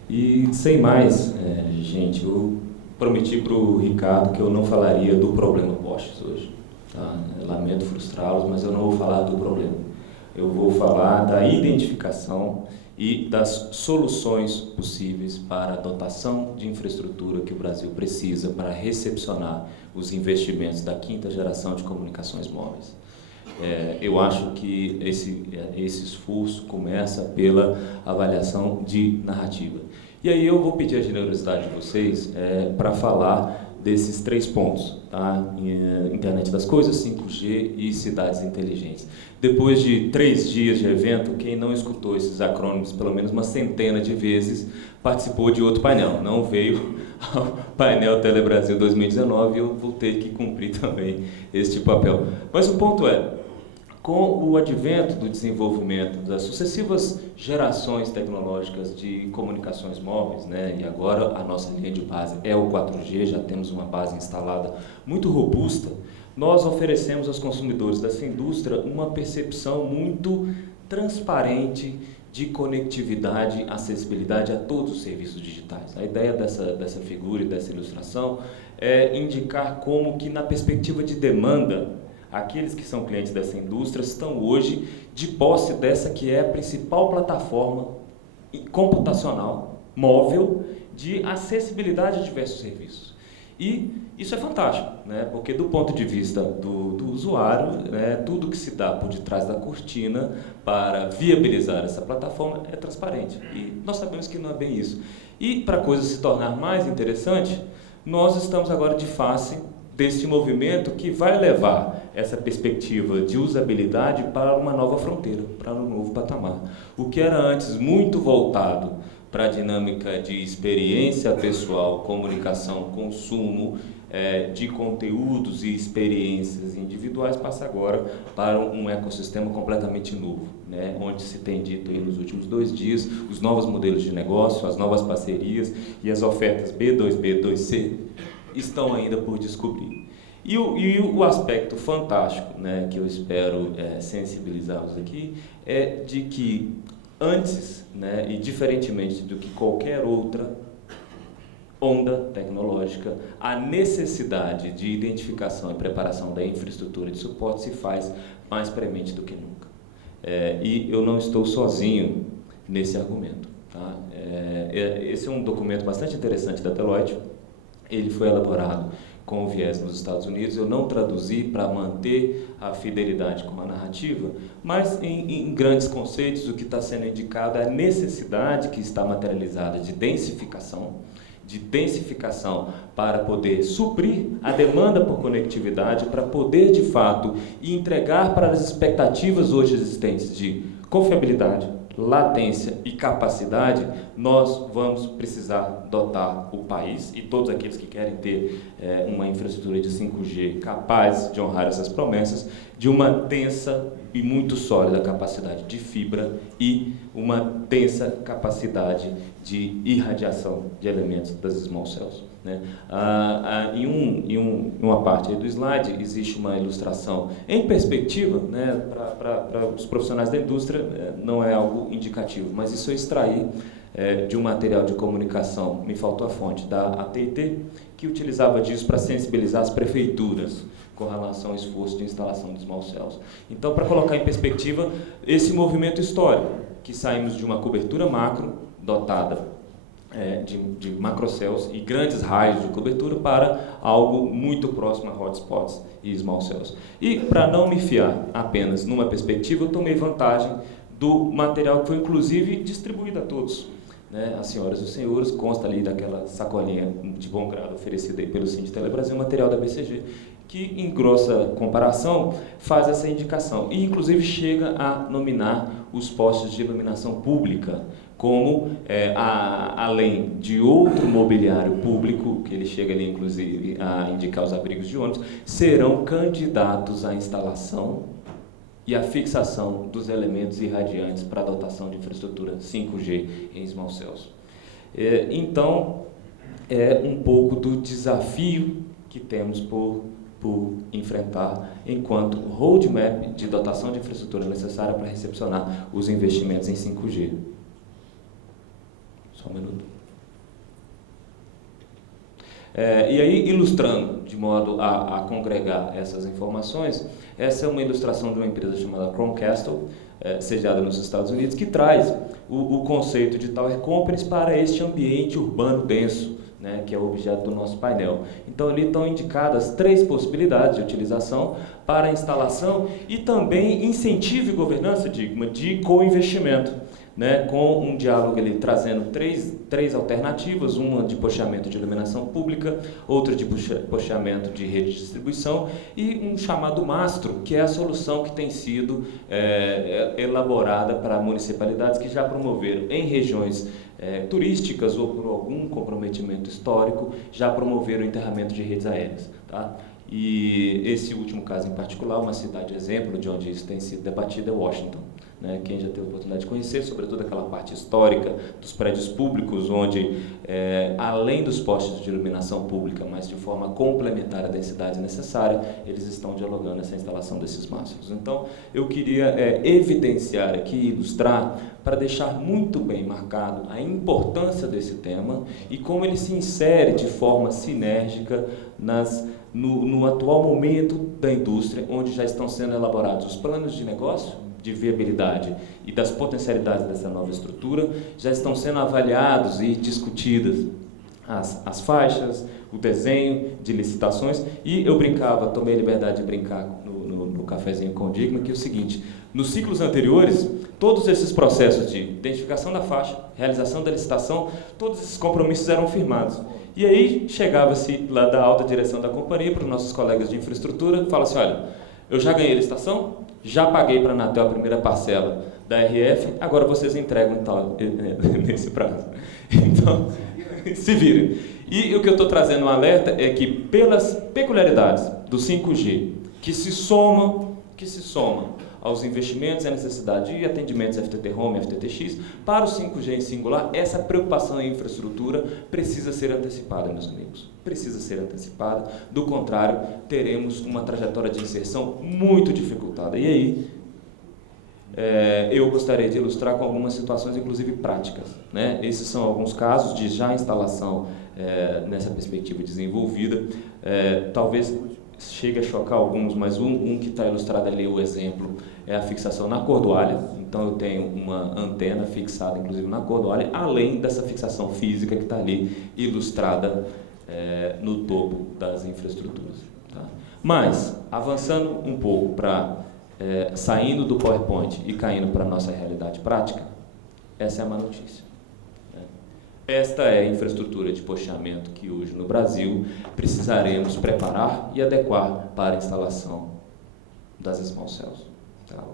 E, sem mais, gente, eu prometi para o Ricardo que eu não falaria do problema postes hoje. Tá? Lamento frustrá-los, mas eu não vou falar do problema. Eu vou falar da identificação e das soluções possíveis para a dotação de infraestrutura que o Brasil precisa para recepcionar os investimentos da 5ª geração de comunicações móveis. Eu acho que esse esforço começa pela avaliação de narrativa. E aí eu vou pedir a generosidade de vocês para falar desses 3 pontos, tá? Internet das coisas, 5G e cidades inteligentes. Depois de 3 dias de evento, quem não escutou esses acrônimos pelo menos uma centena de vezes participou de outro painel, não veio ao painel Telebrasil 2019 e eu vou ter que cumprir também este papel. Mas o ponto com o advento do desenvolvimento das sucessivas gerações tecnológicas de comunicações móveis, né, e agora a nossa linha de base é o 4G, já temos uma base instalada muito robusta, nós oferecemos aos consumidores dessa indústria uma percepção muito transparente de conectividade e acessibilidade a todos os serviços digitais. A ideia dessa figura e dessa ilustração é indicar como que, na perspectiva de demanda, aqueles que são clientes dessa indústria estão hoje de posse dessa que é a principal plataforma computacional, móvel, de acessibilidade a diversos serviços. E isso é fantástico, né? Porque do ponto de vista do usuário, né, tudo que se dá por detrás da cortina para viabilizar essa plataforma é transparente. E nós sabemos que não é bem isso. E para a coisa se tornar mais interessante, nós estamos agora de face deste movimento que vai levar essa perspectiva de usabilidade para uma nova fronteira, para um novo patamar. O que era antes muito voltado para a dinâmica de experiência pessoal, comunicação, consumo de conteúdos e experiências individuais, passa agora para um ecossistema completamente novo, né? Onde se tem dito aí nos últimos 2 dias os novos modelos de negócio, as novas parcerias e as ofertas B2B, 2C estão ainda por descobrir. E o aspecto fantástico, né, que eu espero sensibilizá-los aqui, é de que antes, né, e diferentemente do que qualquer outra onda tecnológica, a necessidade de identificação e preparação da infraestrutura de suporte se faz mais premente do que nunca. E eu não estou sozinho nesse argumento. Tá? Esse é um documento bastante interessante da Deloitte. Ele foi elaborado com o viés nos Estados Unidos. Eu não traduzi para manter a fidelidade com a narrativa, mas em grandes conceitos o que está sendo indicado é a necessidade que está materializada de densificação para poder suprir a demanda por conectividade, para poder, de fato, entregar para as expectativas hoje existentes de confiabilidade, latência e capacidade. Nós vamos precisar dotar o país e todos aqueles que querem ter uma infraestrutura de 5G capaz de honrar essas promessas, de uma densa e muito sólida capacidade de fibra e uma densa capacidade de irradiação de elementos das small cells. Né? Em uma parte aí do slide existe uma ilustração em perspectiva, né, para os profissionais da indústria, não é algo indicativo, mas isso eu extraí de um material de comunicação, me faltou a fonte, da AT&T, que utilizava disso para sensibilizar as prefeituras com relação ao esforço de instalação de small cells. Então, para colocar em perspectiva esse movimento histórico, que saímos de uma cobertura macro dotada de macrocells e grandes raios de cobertura para algo muito próximo a hotspots e small cells. E, para não me fiar apenas numa perspectiva, eu tomei vantagem do material que foi, inclusive, distribuído a todos. Né, as senhoras e os senhores, consta ali daquela sacolinha de bom grado oferecida aí pelo Cine Telebrasil, material da BCG, que, em grossa comparação, faz essa indicação e, inclusive, chega a nominar os postos de iluminação pública como, além de outro mobiliário público, que ele chega ali, inclusive, a indicar os abrigos de ônibus, serão candidatos à instalação e a fixação dos elementos irradiantes para a dotação de infraestrutura 5G em Small Cells. Então, é um pouco do desafio que temos por enfrentar enquanto roadmap de dotação de infraestrutura necessária para recepcionar os investimentos em 5G. Só um minuto. E aí, ilustrando, de modo a congregar essas informações, essa é uma ilustração de uma empresa chamada Chromecastle, sediada nos Estados Unidos, que traz o conceito de Tower Companies para este ambiente urbano denso, né, que é o objeto do nosso painel. Então, ali estão indicadas 3 possibilidades de utilização para a instalação e também incentivo e governança, de co-investimento, né, com um diálogo ali trazendo três alternativas, uma de posteamento de iluminação pública, outra de posteamento de rede de distribuição e um chamado mastro, que é a solução que tem sido elaborada para municipalidades que já promoveram em regiões turísticas ou por algum comprometimento histórico, já promoveram o enterramento de redes aéreas. Tá? E esse último caso em particular, uma cidade exemplo de onde isso tem sido debatido é Washington. Né? Quem já teve a oportunidade de conhecer, sobretudo aquela parte histórica dos prédios públicos, onde, além dos postes de iluminação pública, mas de forma complementar à densidade necessária, eles estão dialogando essa instalação desses mastros. Então, eu queria evidenciar aqui, ilustrar, para deixar muito bem marcado a importância desse tema e como ele se insere de forma sinérgica no atual momento da indústria, onde já estão sendo elaborados os planos de negócio, de viabilidade e das potencialidades dessa nova estrutura, já estão sendo avaliados e discutidas as faixas, o desenho de licitações, e eu tomei a liberdade de brincar no cafezinho com o Digma, que é o seguinte: nos ciclos anteriores, todos esses processos de identificação da faixa, realização da licitação, todos esses compromissos eram firmados. E aí chegava-se lá da alta direção da companhia para os nossos colegas de infraestrutura, fala assim: olha, eu já ganhei a licitação, já paguei para a Anatel a primeira parcela da RF, agora vocês entregam nesse prazo. Então, se virem. E o que eu estou trazendo um alerta é que, pelas peculiaridades do 5G, que se somam aos investimentos e à necessidade de atendimentos FTT Home e FTTX, para o 5G em singular, essa preocupação em infraestrutura precisa ser antecipada, meus amigos. Precisa ser antecipada, do contrário, teremos uma trajetória de inserção muito dificultada. E aí, eu gostaria de ilustrar com algumas situações, inclusive práticas. Né? Esses são alguns casos de já instalação nessa perspectiva desenvolvida. Talvez chegue a chocar alguns, mas um que está ilustrado ali, o exemplo, é a fixação na cordoalha. Então, eu tenho uma antena fixada, inclusive, na cordoalha, além dessa fixação física que está ali ilustrada no topo das infraestruturas. Tá? Mas, avançando um pouco saindo do PowerPoint e caindo para a nossa realidade prática, essa é a má notícia. Esta é a infraestrutura de posteamento que hoje no Brasil precisaremos preparar e adequar para a instalação das Small Cells. Tá?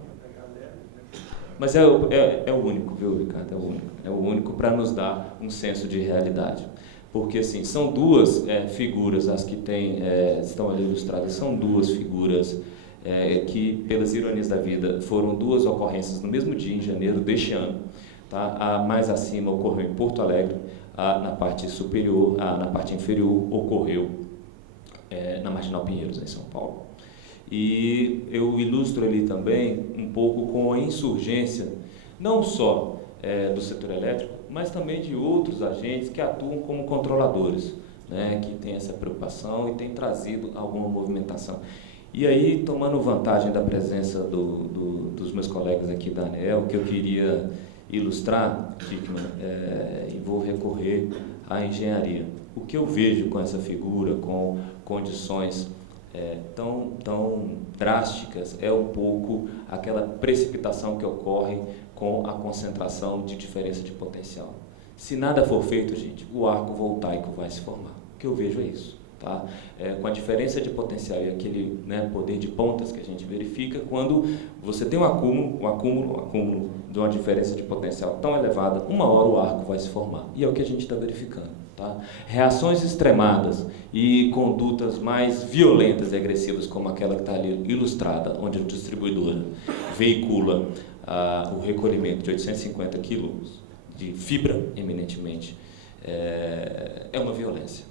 Mas é o único, viu, Ricardo? É o único para nos dar um senso de realidade. Porque, assim, são duas figuras, as que estão ali ilustradas, são duas figuras que, pelas ironias da vida, foram duas ocorrências no mesmo dia, em janeiro deste ano. Tá? A mais acima ocorreu em Porto Alegre, na parte superior, na parte inferior ocorreu na Marginal Pinheiros, em São Paulo. E eu ilustro ali também um pouco com a insurgência, não só do setor elétrico, mas também de outros agentes que atuam como controladores, né, que têm essa preocupação e têm trazido alguma movimentação. E aí, tomando vantagem da presença dos meus colegas aqui da ANEEL, que eu queria ilustrar, e vou recorrer à engenharia. O que eu vejo com essa figura, com condições tão drásticas, é um pouco aquela precipitação que ocorre com a concentração de diferença de potencial. Se nada for feito, gente, o arco voltaico vai se formar. O que eu vejo é isso. Tá? Com a diferença de potencial e aquele, né, poder de pontas que a gente verifica, quando você tem um acúmulo de uma diferença de potencial tão elevada, uma hora o arco vai se formar. E é o que a gente está verificando. Tá? Reações extremadas e condutas mais violentas e agressivas, como aquela que está ali ilustrada, onde a distribuidora veicula o recolhimento de 850 quilos de fibra, eminentemente, é uma violência.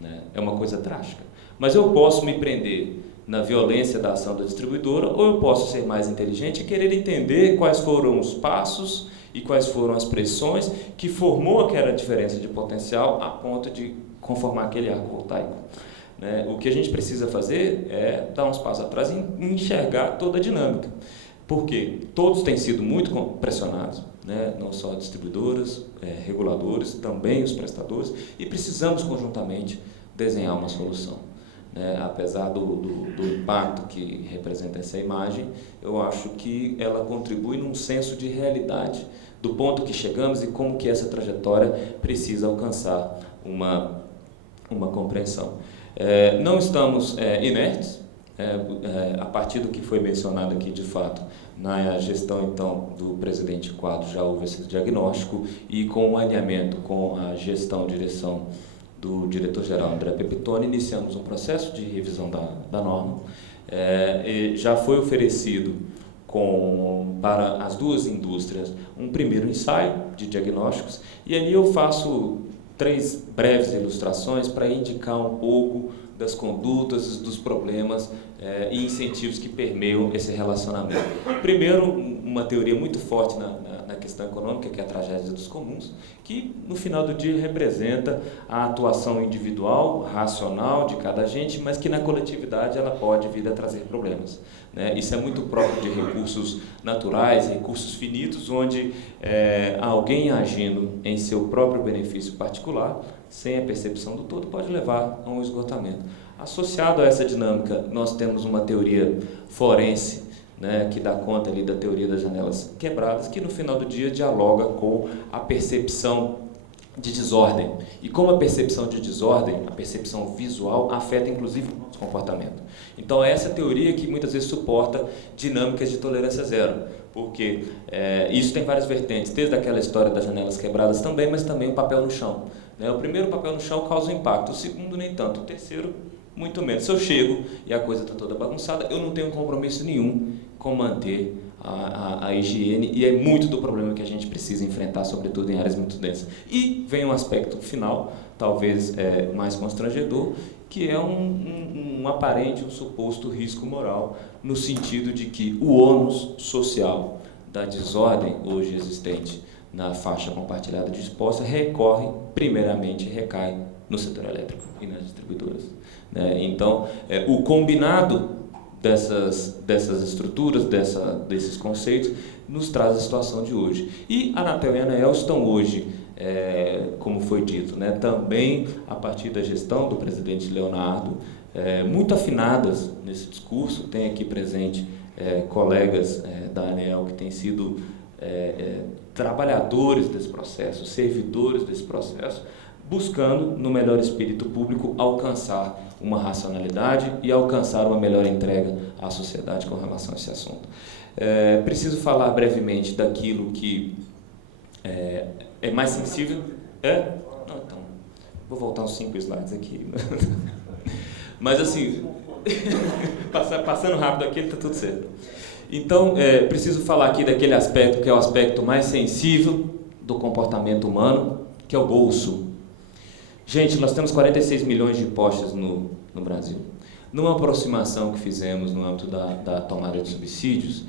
Né? É uma coisa trágica. Mas eu posso me prender na violência da ação da distribuidora, ou eu posso ser mais inteligente e querer entender quais foram os passos e quais foram as pressões que formou aquela diferença de potencial a ponto de conformar aquele arco voltaico. Né? O que a gente precisa fazer é dar uns passos atrás e enxergar toda a dinâmica. Porque todos têm sido muito pressionados, né? Não só distribuidoras, reguladores, também os prestadores, e precisamos conjuntamente desenhar uma solução. Né? Apesar do impacto que representa essa imagem, eu acho que ela contribui num senso de realidade do ponto que chegamos e como que essa trajetória precisa alcançar uma compreensão. Não estamos inertes. A partir do que foi mencionado aqui, de fato, na gestão, então, do presidente Quadros, já houve esse diagnóstico, e com o alinhamento com a direção do diretor-geral André Pepitone, iniciamos um processo de revisão da norma. Já foi oferecido para as duas indústrias um primeiro ensaio de diagnósticos, e ali eu faço 3 breves ilustrações para indicar um pouco das condutas, dos problemas e incentivos que permeiam esse relacionamento. Primeiro, uma teoria muito forte na questão econômica, que é a tragédia dos comuns, que no final do dia representa a atuação individual, racional de cada agente, mas que na coletividade ela pode vir a trazer problemas. Né? Isso é muito próprio de recursos naturais, recursos finitos, onde alguém agindo em seu próprio benefício particular, sem a percepção do todo, pode levar a um esgotamento. Associado a essa dinâmica, nós temos uma teoria forense, né, que dá conta ali da teoria das janelas quebradas, que no final do dia dialoga com a percepção de desordem. E como a percepção de desordem, a percepção visual, afeta inclusive o nosso comportamento. Então, é essa teoria que muitas vezes suporta dinâmicas de tolerância zero, porque isso tem várias vertentes, desde aquela história das janelas quebradas também, mas também o papel no chão. Né? O primeiro, papel no chão, causa impacto, o segundo, nem tanto, o terceiro, muito menos. Se eu chego e a coisa está toda bagunçada, eu não tenho compromisso nenhum com manter a higiene, e é muito do problema que a gente precisa enfrentar, sobretudo em áreas muito densas. E vem um aspecto final, talvez mais constrangedor, que é um aparente, um suposto risco moral, no sentido de que o ônus social da desordem hoje existente na faixa compartilhada de exposta recai no setor elétrico e nas distribuidoras. Né? Então, o combinado dessas estruturas, desses conceitos, nos traz a situação de hoje. E a Anatel e a ANEEL estão hoje, como foi dito, né, também a partir da gestão do presidente Leonardo, muito afinadas nesse discurso. Tem aqui presente colegas da ANEEL que têm sido trabalhadores desse processo, servidores desse processo, buscando, no melhor espírito público, alcançar uma racionalidade e alcançar uma melhor entrega à sociedade com relação a esse assunto. Preciso falar brevemente daquilo que é mais sensível. Não, então, vou voltar uns 5 slides aqui. Mas, assim, passando rápido aqui, está tudo certo. Então, preciso falar aqui daquele aspecto que é o aspecto mais sensível do comportamento humano, que é o bolso. Gente, nós temos 46 milhões de postes no Brasil. Numa aproximação que fizemos no âmbito da tomada de subsídios,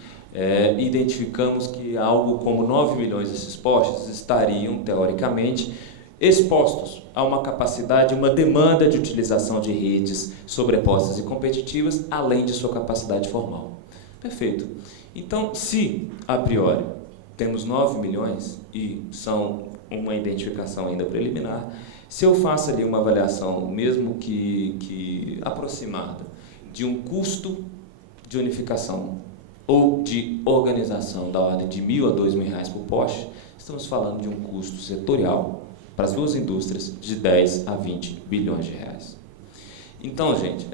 identificamos que algo como 9 milhões desses postes estariam, teoricamente, expostos a uma capacidade, uma demanda de utilização de redes sobrepostas e competitivas, além de sua capacidade formal. Perfeito. Então, se, a priori, temos 9 milhões, e são uma identificação ainda preliminar, se eu faço ali uma avaliação, mesmo que aproximada, de um custo de unificação ou de organização da ordem de R$ 1.000 a R$ 2.000 por poste, estamos falando de um custo setorial para as duas indústrias de 10 a 20 bilhões de reais. Então, gente,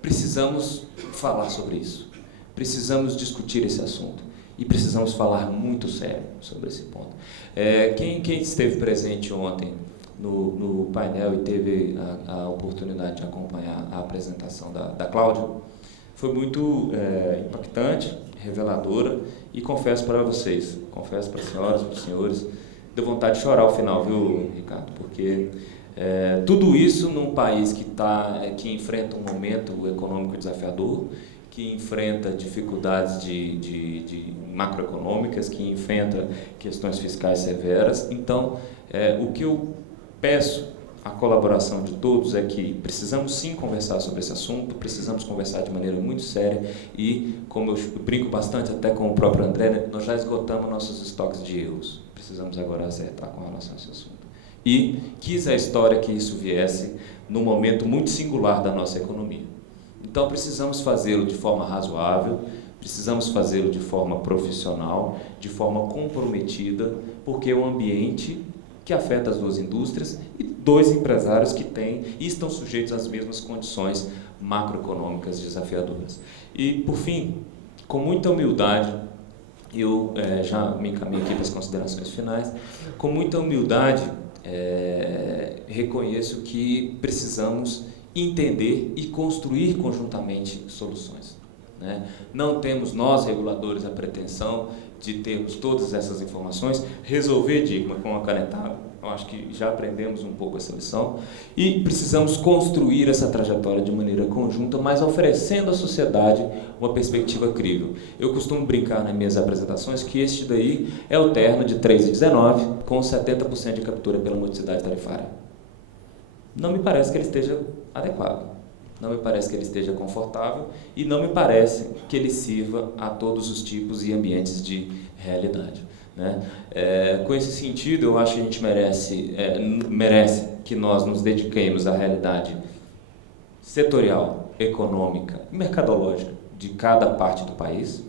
precisamos falar sobre isso, precisamos discutir esse assunto e precisamos falar muito sério sobre esse ponto. Quem esteve presente ontem no painel e teve a oportunidade de acompanhar a apresentação da Cláudia, foi muito impactante, reveladora, e confesso para vocês, confesso para as senhoras, para os senhores, deu vontade de chorar ao final, viu, Ricardo? Porque tudo isso num país que enfrenta um momento econômico desafiador, que enfrenta dificuldades de macroeconômicas, que enfrenta questões fiscais severas. Então, o que eu peço a colaboração de todos é que precisamos sim conversar sobre esse assunto, precisamos conversar de maneira muito séria e, como eu brinco bastante até com o próprio André, né, nós já esgotamos nossos estoques de erros, precisamos agora acertar com relação a esse assunto. E quis a história que isso viesse num momento muito singular da nossa economia. Então precisamos fazê-lo de forma razoável, precisamos fazê-lo de forma profissional, de forma comprometida, porque é um ambiente que afeta as duas indústrias e dois empresários que têm e estão sujeitos às mesmas condições macroeconômicas desafiadoras. E, por fim, com muita humildade, eu já me encaminho aqui para as considerações finais, com muita humildade reconheço que precisamos entender e construir conjuntamente soluções, né? Não temos nós, reguladores, a pretensão de termos todas essas informações, resolver, Digma, com uma canetada. Eu acho que já aprendemos um pouco essa lição e precisamos construir essa trajetória de maneira conjunta, mas oferecendo à sociedade uma perspectiva crível. Eu costumo brincar nas minhas apresentações que este daí é o terno de 3,19 com 70% de captura pela modicidade tarifária. Não me parece que ele esteja adequado, não me parece que ele esteja confortável e não me parece que ele sirva a todos os tipos e ambientes de realidade, né? Com esse sentido, eu acho que a gente merece que nós nos dediquemos à realidade setorial, econômica e mercadológica de cada parte do país.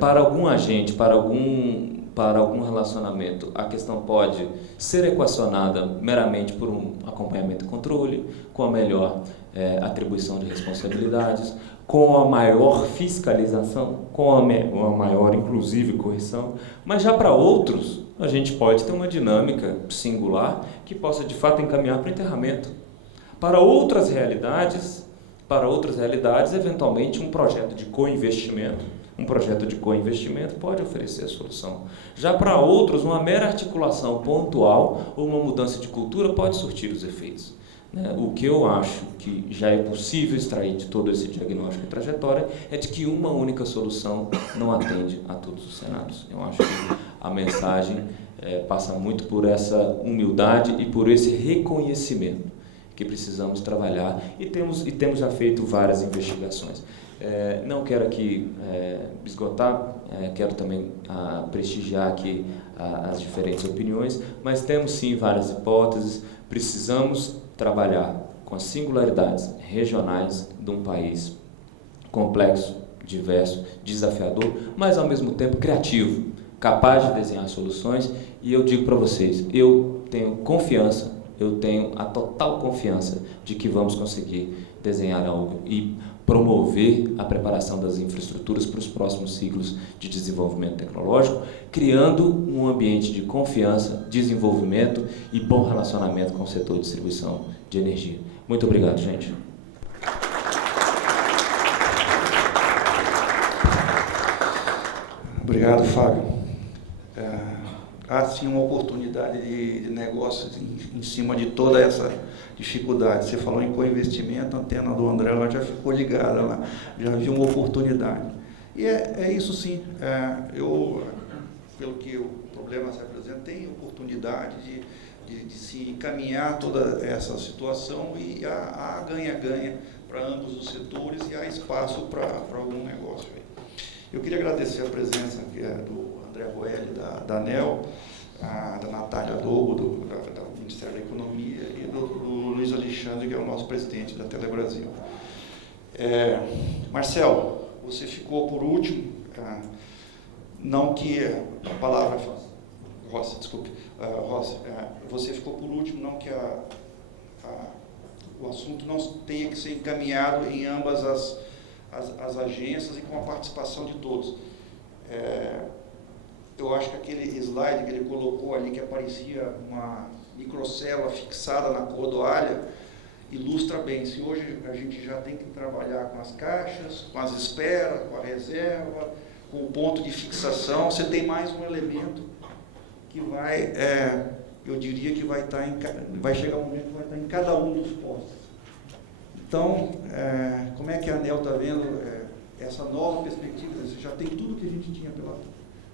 Para algum agente, para algum relacionamento, a questão pode ser equacionada meramente por um acompanhamento e controle, com a melhor atribuição de responsabilidades, com a maior fiscalização, com a maior, inclusive, correção. Mas já para outros, a gente pode ter uma dinâmica singular que possa, de fato, encaminhar para o enterramento. Para outras realidades, eventualmente, um projeto de co-investimento pode oferecer a solução. Já para outros, uma mera articulação pontual ou uma mudança de cultura pode surtir os efeitos. O que eu acho que já é possível extrair de todo esse diagnóstico e trajetória é de que uma única solução não atende a todos os cenários. Eu acho que a mensagem passa muito por essa humildade e por esse reconhecimento que precisamos trabalhar e temos já feito várias investigações. Não quero aqui esgotar, quero também prestigiar aqui as diferentes opiniões, mas temos sim várias hipóteses, precisamos trabalhar com as singularidades regionais de um país complexo, diverso, desafiador, mas ao mesmo tempo criativo, capaz de desenhar soluções. E eu digo para vocês, eu tenho confiança, eu tenho a total confiança de que vamos conseguir desenhar algo e promover a preparação das infraestruturas para os próximos ciclos de desenvolvimento tecnológico, criando um ambiente de confiança, desenvolvimento e bom relacionamento com o setor de distribuição de energia. Muito obrigado, gente. Obrigado, Fábio. Há sim uma oportunidade de negócios em cima de toda essa dificuldade. Você falou em co-investimento, a antena do André lá já ficou ligada, lá, já viu uma oportunidade. E é isso sim. Pelo que o problema se apresenta, tem oportunidade de se encaminhar toda essa situação e há ganha-ganha para ambos os setores e há espaço para algum negócio. Eu queria agradecer a presença do André Roelli, da ANEEL, da Natália Lobo, do Ministério da Economia, e do Luiz Alexandre, que é o nosso presidente da Telebrasil. Marcelo, você ficou por último, não que a palavra... Rossi, desculpe. Rossi, você ficou por último, não que o assunto não tenha que ser encaminhado em ambas as agências e com a participação de todos. Eu acho que aquele slide que ele colocou ali, que aparecia uma microcélula fixada na cordoalha, ilustra bem. Se hoje a gente já tem que trabalhar com as caixas, com as esperas, com a reserva, com o ponto de fixação, você tem mais um elemento que vai, eu diria que vai chegar um momento que vai estar em cada um dos postos. Então, como é que a ANEEL está vendo essa nova perspectiva? Você já tem tudo que a gente tinha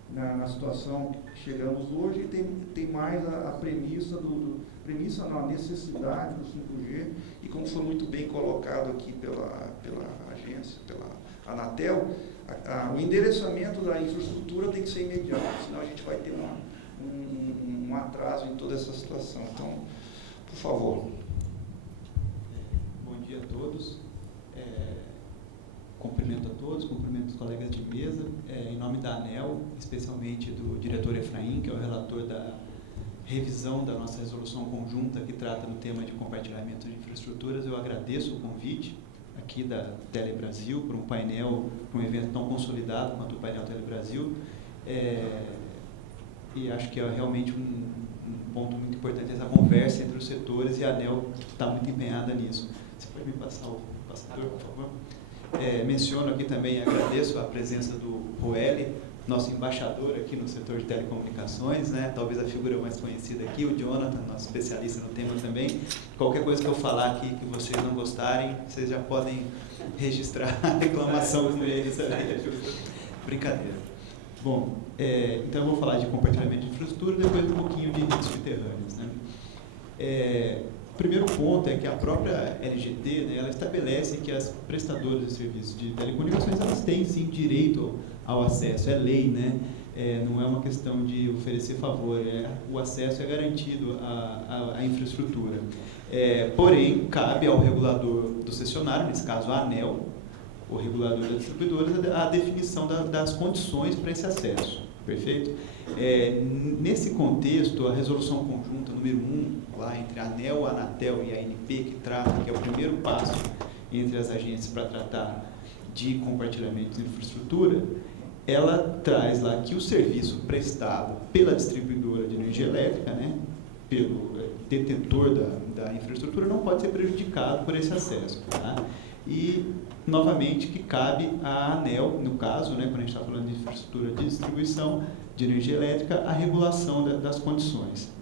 na situação que chegamos hoje, e tem mais a premissa a necessidade do 5G, e como foi muito bem colocado aqui pela agência, pela Anatel, o endereçamento da infraestrutura tem que ser imediato, senão a gente vai ter um atraso em toda essa situação. Então, por favor. Bom dia a todos. Cumprimento a todos, cumprimento os colegas de mesa, em nome da ANEEL, especialmente do diretor Efraim, que é o relator da revisão da nossa resolução conjunta que trata no tema de compartilhamento de infraestruturas. Eu agradeço o convite aqui da Telebrasil para um painel, para um evento tão consolidado quanto o painel Telebrasil, e acho que é realmente um ponto muito importante essa conversa entre os setores, e a ANEEL está muito empenhada nisso. Você pode me passar o passador, por favor? Menciono aqui também, agradeço a presença do Roeli, nosso embaixador aqui no setor de telecomunicações, né? Talvez a figura mais conhecida aqui, o Jonathan, nosso especialista no tema também. Qualquer coisa que eu falar aqui que vocês não gostarem, vocês já podem registrar a reclamação com eles. Brincadeira. Bom, então eu vou falar de compartilhamento de infraestrutura e depois um pouquinho de redes subterrâneas, né? O primeiro ponto é que a própria LGT, né, ela estabelece que as prestadoras de serviços de telecomunicações, elas têm sim direito ao acesso, é lei, né? Não é uma questão de oferecer favor, o acesso é garantido à infraestrutura. Porém, cabe ao regulador do cessionário, nesse caso a ANEEL, o regulador das distribuidoras, a definição das condições para esse acesso, perfeito? Nesse contexto, a resolução conjunta número 1, lá entre a ANEEL, a Anatel e a ANP, que é o primeiro passo entre as agências para tratar de compartilhamento de infraestrutura, ela traz lá que o serviço prestado pela distribuidora de energia elétrica, né, pelo detentor da infraestrutura, não pode ser prejudicado por esse acesso. Tá? E, novamente, que cabe à ANEEL, no caso, né, quando a gente está falando de infraestrutura de distribuição de energia elétrica, a regulação das condições.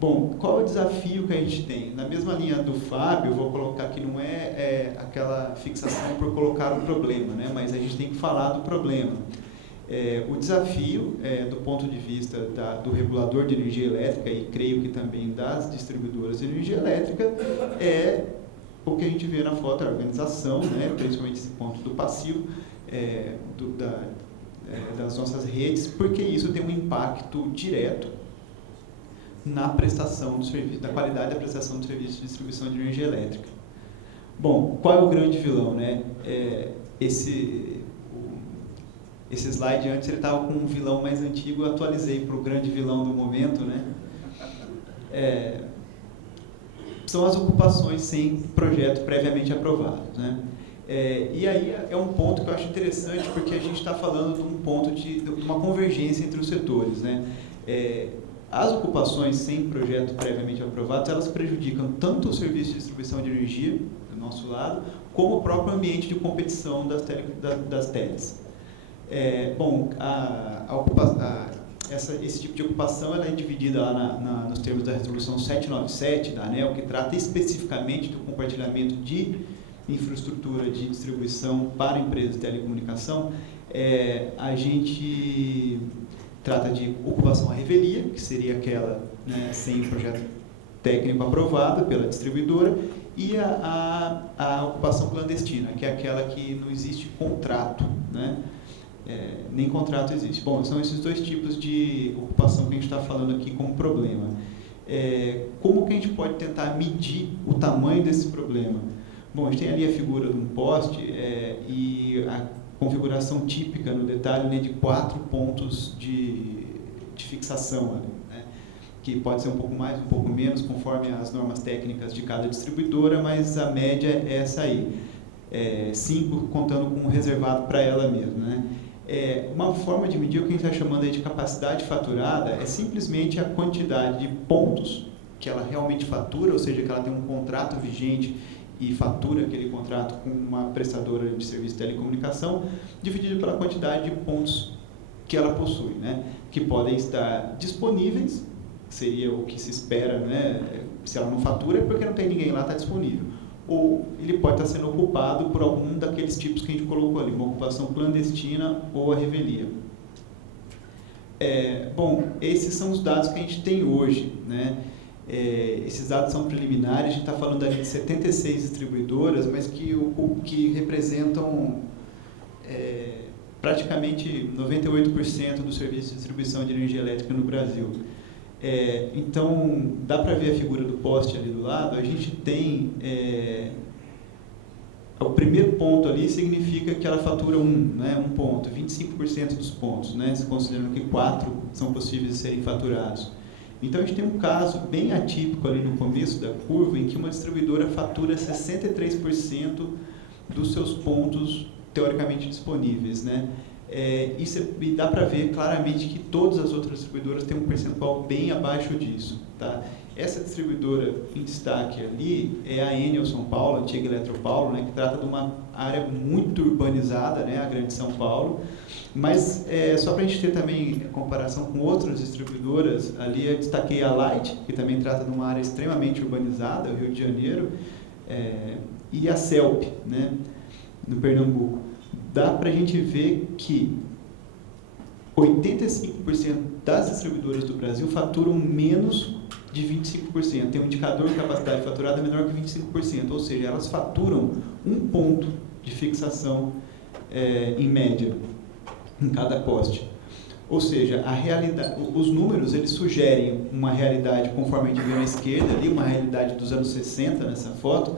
Bom, qual é o desafio que a gente tem? Na mesma linha do Fábio, eu vou colocar que não é aquela fixação por colocar o problema, né, mas a gente tem que falar do problema. O desafio, do ponto de vista do regulador de energia elétrica, e creio que também das distribuidoras de energia elétrica, é o que a gente vê na foto, a organização, né, principalmente esse ponto do passivo, das nossas redes, porque isso tem um impacto direto na prestação do serviço, da qualidade da prestação do serviço de distribuição de energia elétrica. Bom, qual é o grande vilão, né? Esse slide antes ele estava com um vilão mais antigo, eu atualizei para o grande vilão do momento, né? São as ocupações sem projeto previamente aprovado, né? E aí é um ponto que eu acho interessante, porque a gente está falando de um ponto de uma convergência entre os setores, né? As ocupações sem projeto previamente aprovado, elas prejudicam tanto o serviço de distribuição de energia, do nosso lado, como o próprio ambiente de competição das teles. Bom, esse tipo de ocupação ela é dividida lá nos termos da resolução 797 da ANEEL, que trata especificamente do compartilhamento de infraestrutura de distribuição para empresas de telecomunicação. A gente trata de ocupação à revelia, que seria aquela, né, sem projeto técnico aprovado pela distribuidora, e a ocupação clandestina, que é aquela que não existe contrato, né? Nem contrato existe. Bom, são esses dois tipos de ocupação que a gente está falando aqui como problema. Como que a gente pode tentar medir o tamanho desse problema? Bom, a gente tem ali a figura de um poste e a configuração típica no detalhe, né, de 4 pontos de fixação ali, né? que pode ser um pouco mais, um pouco menos, conforme as normas técnicas de cada distribuidora, mas a média é essa aí. 5 contando com o reservado para ela mesma, né? Uma forma de medir o que a gente está chamando aí de capacidade faturada é simplesmente a quantidade de pontos que ela realmente fatura, ou seja, que ela tem um contrato vigente e fatura aquele contrato com uma prestadora de serviço de telecomunicação, dividido pela quantidade de pontos que ela possui, né? Que podem estar disponíveis, seria o que se espera, né? Se ela não fatura é porque não tem ninguém lá, está disponível. Ou ele pode estar sendo ocupado por algum daqueles tipos que a gente colocou ali, uma ocupação clandestina ou a revelia. Bom, esses são os dados que a gente tem hoje, né? Esses dados são preliminares, a gente está falando ali de 76 distribuidoras, mas que representam praticamente 98% do serviço de distribuição de energia elétrica no Brasil. Então, dá para ver a figura do poste ali do lado, a gente tem... o primeiro ponto ali significa que ela fatura um ponto, 25% dos pontos, né, considerando que 4 são possíveis de serem faturados. Então, a gente tem um caso bem atípico ali no começo da curva, em que uma distribuidora fatura 63% dos seus pontos teoricamente disponíveis, né? E dá para ver claramente que todas as outras distribuidoras têm um percentual bem abaixo disso, tá? Essa distribuidora em destaque ali é a Enel São Paulo, a antiga Eletropaulo, né, que trata de uma área muito urbanizada, né, a Grande São Paulo. Mas só para a gente ter também comparação com outras distribuidoras, ali eu destaquei a Light, que também trata de uma área extremamente urbanizada, o Rio de Janeiro, e a CELP, né, no Pernambuco. Dá para a gente ver que 85% das distribuidoras do Brasil faturam menos de 25%. Tem um indicador de capacidade faturada menor que 25%, ou seja, elas faturam um ponto de fixação em média em cada poste. Ou seja, a realidade, os números eles sugerem uma realidade, conforme a gente viu na esquerda ali, uma realidade dos anos 60 nessa foto,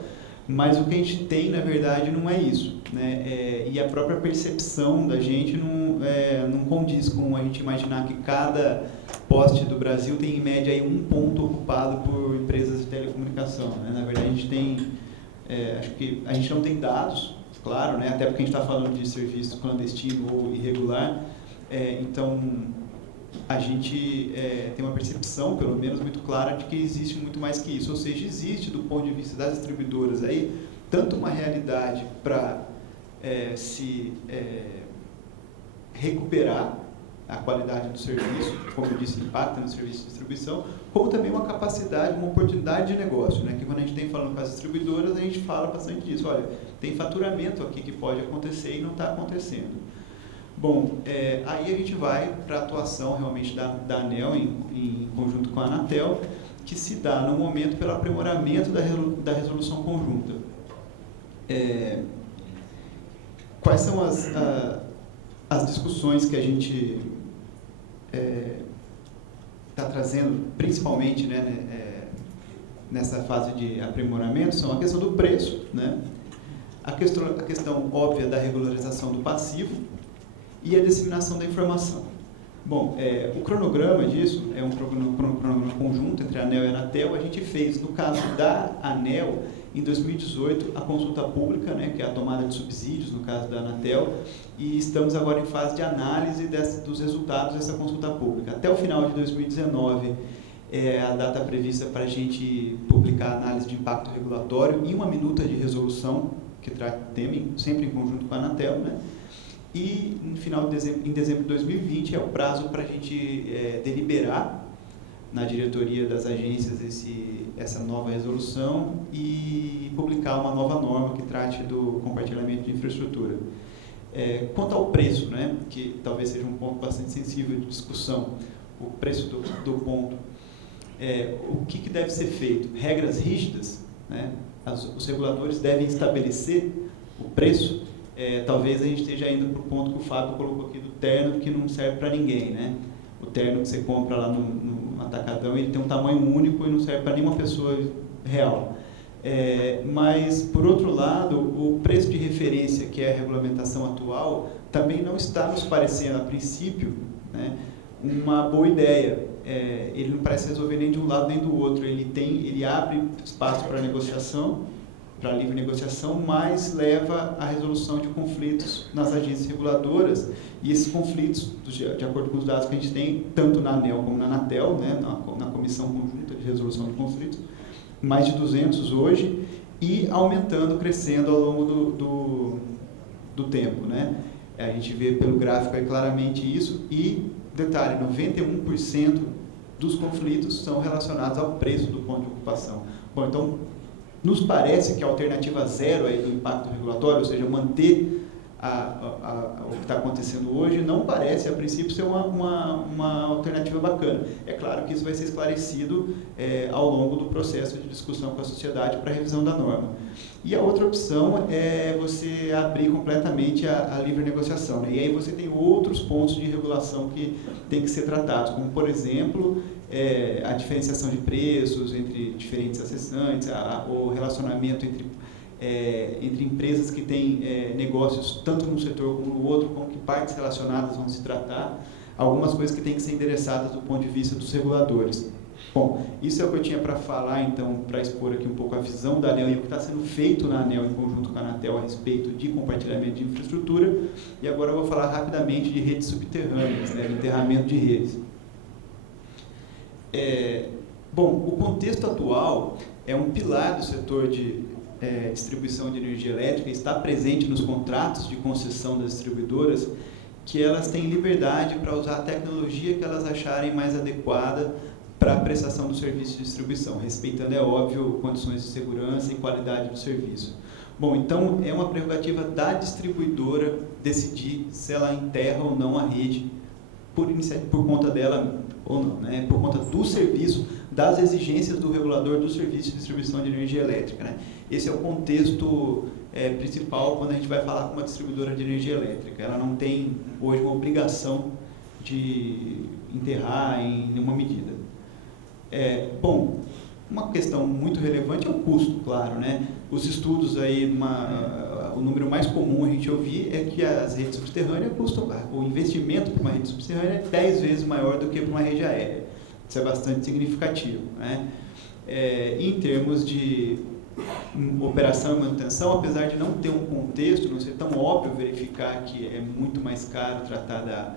mas o que a gente tem, na verdade, não é isso, né? E a própria percepção da gente não condiz com a gente imaginar que cada poste do Brasil tem, em média, aí, um ponto ocupado por empresas de telecomunicação, né? Na verdade, a gente tem, acho que a gente não tem dados, claro, né? Até porque a gente está falando de serviço clandestino ou irregular, então a gente tem uma percepção, pelo menos muito clara, de que existe muito mais que isso. Ou seja, existe, do ponto de vista das distribuidoras, aí, tanto uma realidade para se recuperar a qualidade do serviço, como eu disse, impacta no serviço de distribuição, como também uma capacidade, uma oportunidade de negócio, né? Que quando a gente tem falando com as distribuidoras, a gente fala bastante disso. Olha, tem faturamento aqui que pode acontecer e não está acontecendo. Bom, aí a gente vai para a atuação realmente da ANEEL em conjunto com a Anatel, que se dá no momento pelo aprimoramento da resolução conjunta. Quais são as discussões que a gente está trazendo, principalmente, né, nessa fase de aprimoramento? São a questão do preço, né? A questão óbvia da regularização do passivo, e a disseminação da informação. Bom, o cronograma disso é um cronograma conjunto entre a ANEEL e a Anatel. A gente fez, no caso da ANEEL, em 2018, a consulta pública, né, que é a tomada de subsídios, no caso da Anatel, e estamos agora em fase de análise dos resultados dessa consulta pública. Até o final de 2019, é a data prevista para a gente publicar a análise de impacto regulatório e uma minuta de resolução, que trata o tema, sempre em conjunto com a Anatel, né? E no final de em dezembro de 2020 é o prazo para a gente deliberar na diretoria das agências essa nova resolução e publicar uma nova norma que trate do compartilhamento de infraestrutura. Quanto ao preço, né, que talvez seja um ponto bastante sensível de discussão, o preço do ponto, o que deve ser feito? Regras rígidas, né? Os reguladores devem estabelecer o preço. Talvez a gente esteja indo para o ponto que o Fábio colocou aqui do terno, que não serve para ninguém, né? O terno que você compra lá no atacadão, ele tem um tamanho único e não serve para nenhuma pessoa real. Mas, por outro lado, o preço de referência, que é a regulamentação atual, também não está nos parecendo, a princípio, né, uma boa ideia. ele não parece resolver nem de um lado nem do outro. Ele abre espaço para negociação, para livre negociação, mas leva à resolução de conflitos nas agências reguladoras, e esses conflitos, de acordo com os dados que a gente tem, tanto na ANEEL como na Anatel, né, na Comissão Conjunta de Resolução de Conflitos, mais de 200 hoje, e aumentando, crescendo ao longo do tempo, né? A gente vê pelo gráfico aí claramente isso, e, detalhe, 91% dos conflitos são relacionados ao preço do ponto de ocupação. Bom, então, nos parece que a alternativa zero aí do impacto regulatório, ou seja, manter o que está acontecendo hoje, não parece, a princípio, ser uma alternativa bacana. É claro que isso vai ser esclarecido ao longo do processo de discussão com a sociedade para a revisão da norma. E a outra opção é você abrir completamente a livre negociação, né? E aí você tem outros pontos de regulação que tem que ser tratados, como, por exemplo, a diferenciação de preços entre diferentes acessantes, o relacionamento entre empresas que têm negócios tanto num setor como no outro, como que partes relacionadas vão se tratar, algumas coisas que têm que ser endereçadas do ponto de vista dos reguladores. Bom, isso é o que eu tinha para falar, então, para expor aqui um pouco a visão da ANEEL e o que está sendo feito na ANEEL em conjunto com a Anatel a respeito de compartilhamento de infraestrutura, e agora eu vou falar rapidamente de redes subterrâneas, né, enterramento de redes. Bom, o contexto atual é um pilar do setor de distribuição de energia elétrica, está presente nos contratos de concessão das distribuidoras, que elas têm liberdade para usar a tecnologia que elas acharem mais adequada para a prestação do serviço de distribuição, respeitando, é óbvio, condições de segurança e qualidade do serviço. Bom, então é uma prerrogativa da distribuidora decidir se ela enterra ou não a rede por conta dela ou não, né? Por conta do serviço, das exigências do regulador do serviço de distribuição de energia elétrica, né? Esse é o contexto principal quando a gente vai falar com uma distribuidora de energia elétrica. Ela não tem hoje uma obrigação de enterrar em nenhuma medida. Bom, uma questão muito relevante é o custo, claro, né? Os estudos aí, o número mais comum a gente ouvir é que as redes subterrâneas custam, o investimento para uma rede subterrânea é 10 vezes maior do que para uma rede aérea. Isso é bastante significativo, né? Em termos de operação e manutenção, apesar de não ter um contexto, não ser tão óbvio verificar que é muito mais caro tratar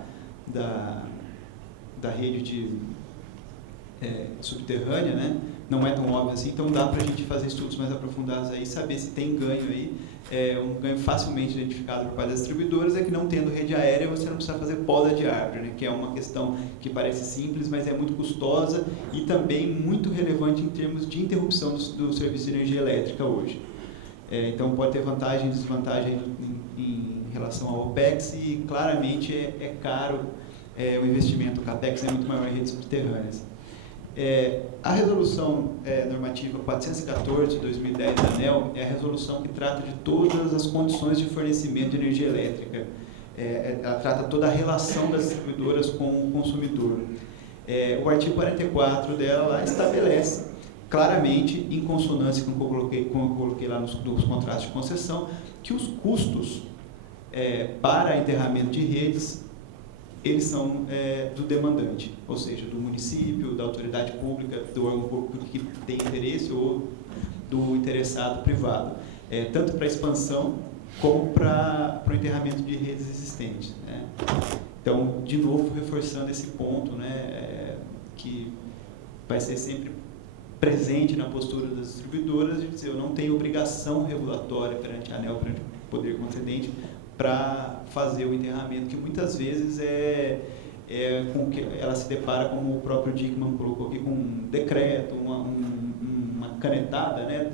da rede subterrânea, né? Não é tão óbvio assim, então dá para a gente fazer estudos mais aprofundados aí, saber se tem ganho aí. Um ganho facilmente identificado por parte das distribuidoras é que, não tendo rede aérea, você não precisa fazer poda de árvore, né? Que é uma questão que parece simples, mas é muito custosa e também muito relevante em termos de interrupção do serviço de energia elétrica hoje. Então pode ter vantagem e desvantagem em relação ao OPEX, e claramente é caro o investimento, o CAPEX é muito maior em redes subterrâneas. A resolução normativa 414 de 2010 da ANEEL é a resolução que trata de todas as condições de fornecimento de energia elétrica. Ela trata toda a relação das distribuidoras com o consumidor. O artigo 44 dela lá estabelece claramente, em consonância com o que eu coloquei lá nos contratos de concessão, que os custos para enterramento de redes eles são do demandante, ou seja, do município, da autoridade pública, do órgão público que tem interesse ou do interessado privado, tanto para a expansão como para o enterramento de redes existentes, né? Então, de novo, reforçando esse ponto, né, que vai ser sempre presente na postura das distribuidoras de dizer: eu não tenho obrigação regulatória perante a ANEEL, perante o poder concedente, para fazer o enterramento, que muitas vezes com que ela se depara, como o próprio Dickmann colocou aqui, com um decreto, uma canetada, né,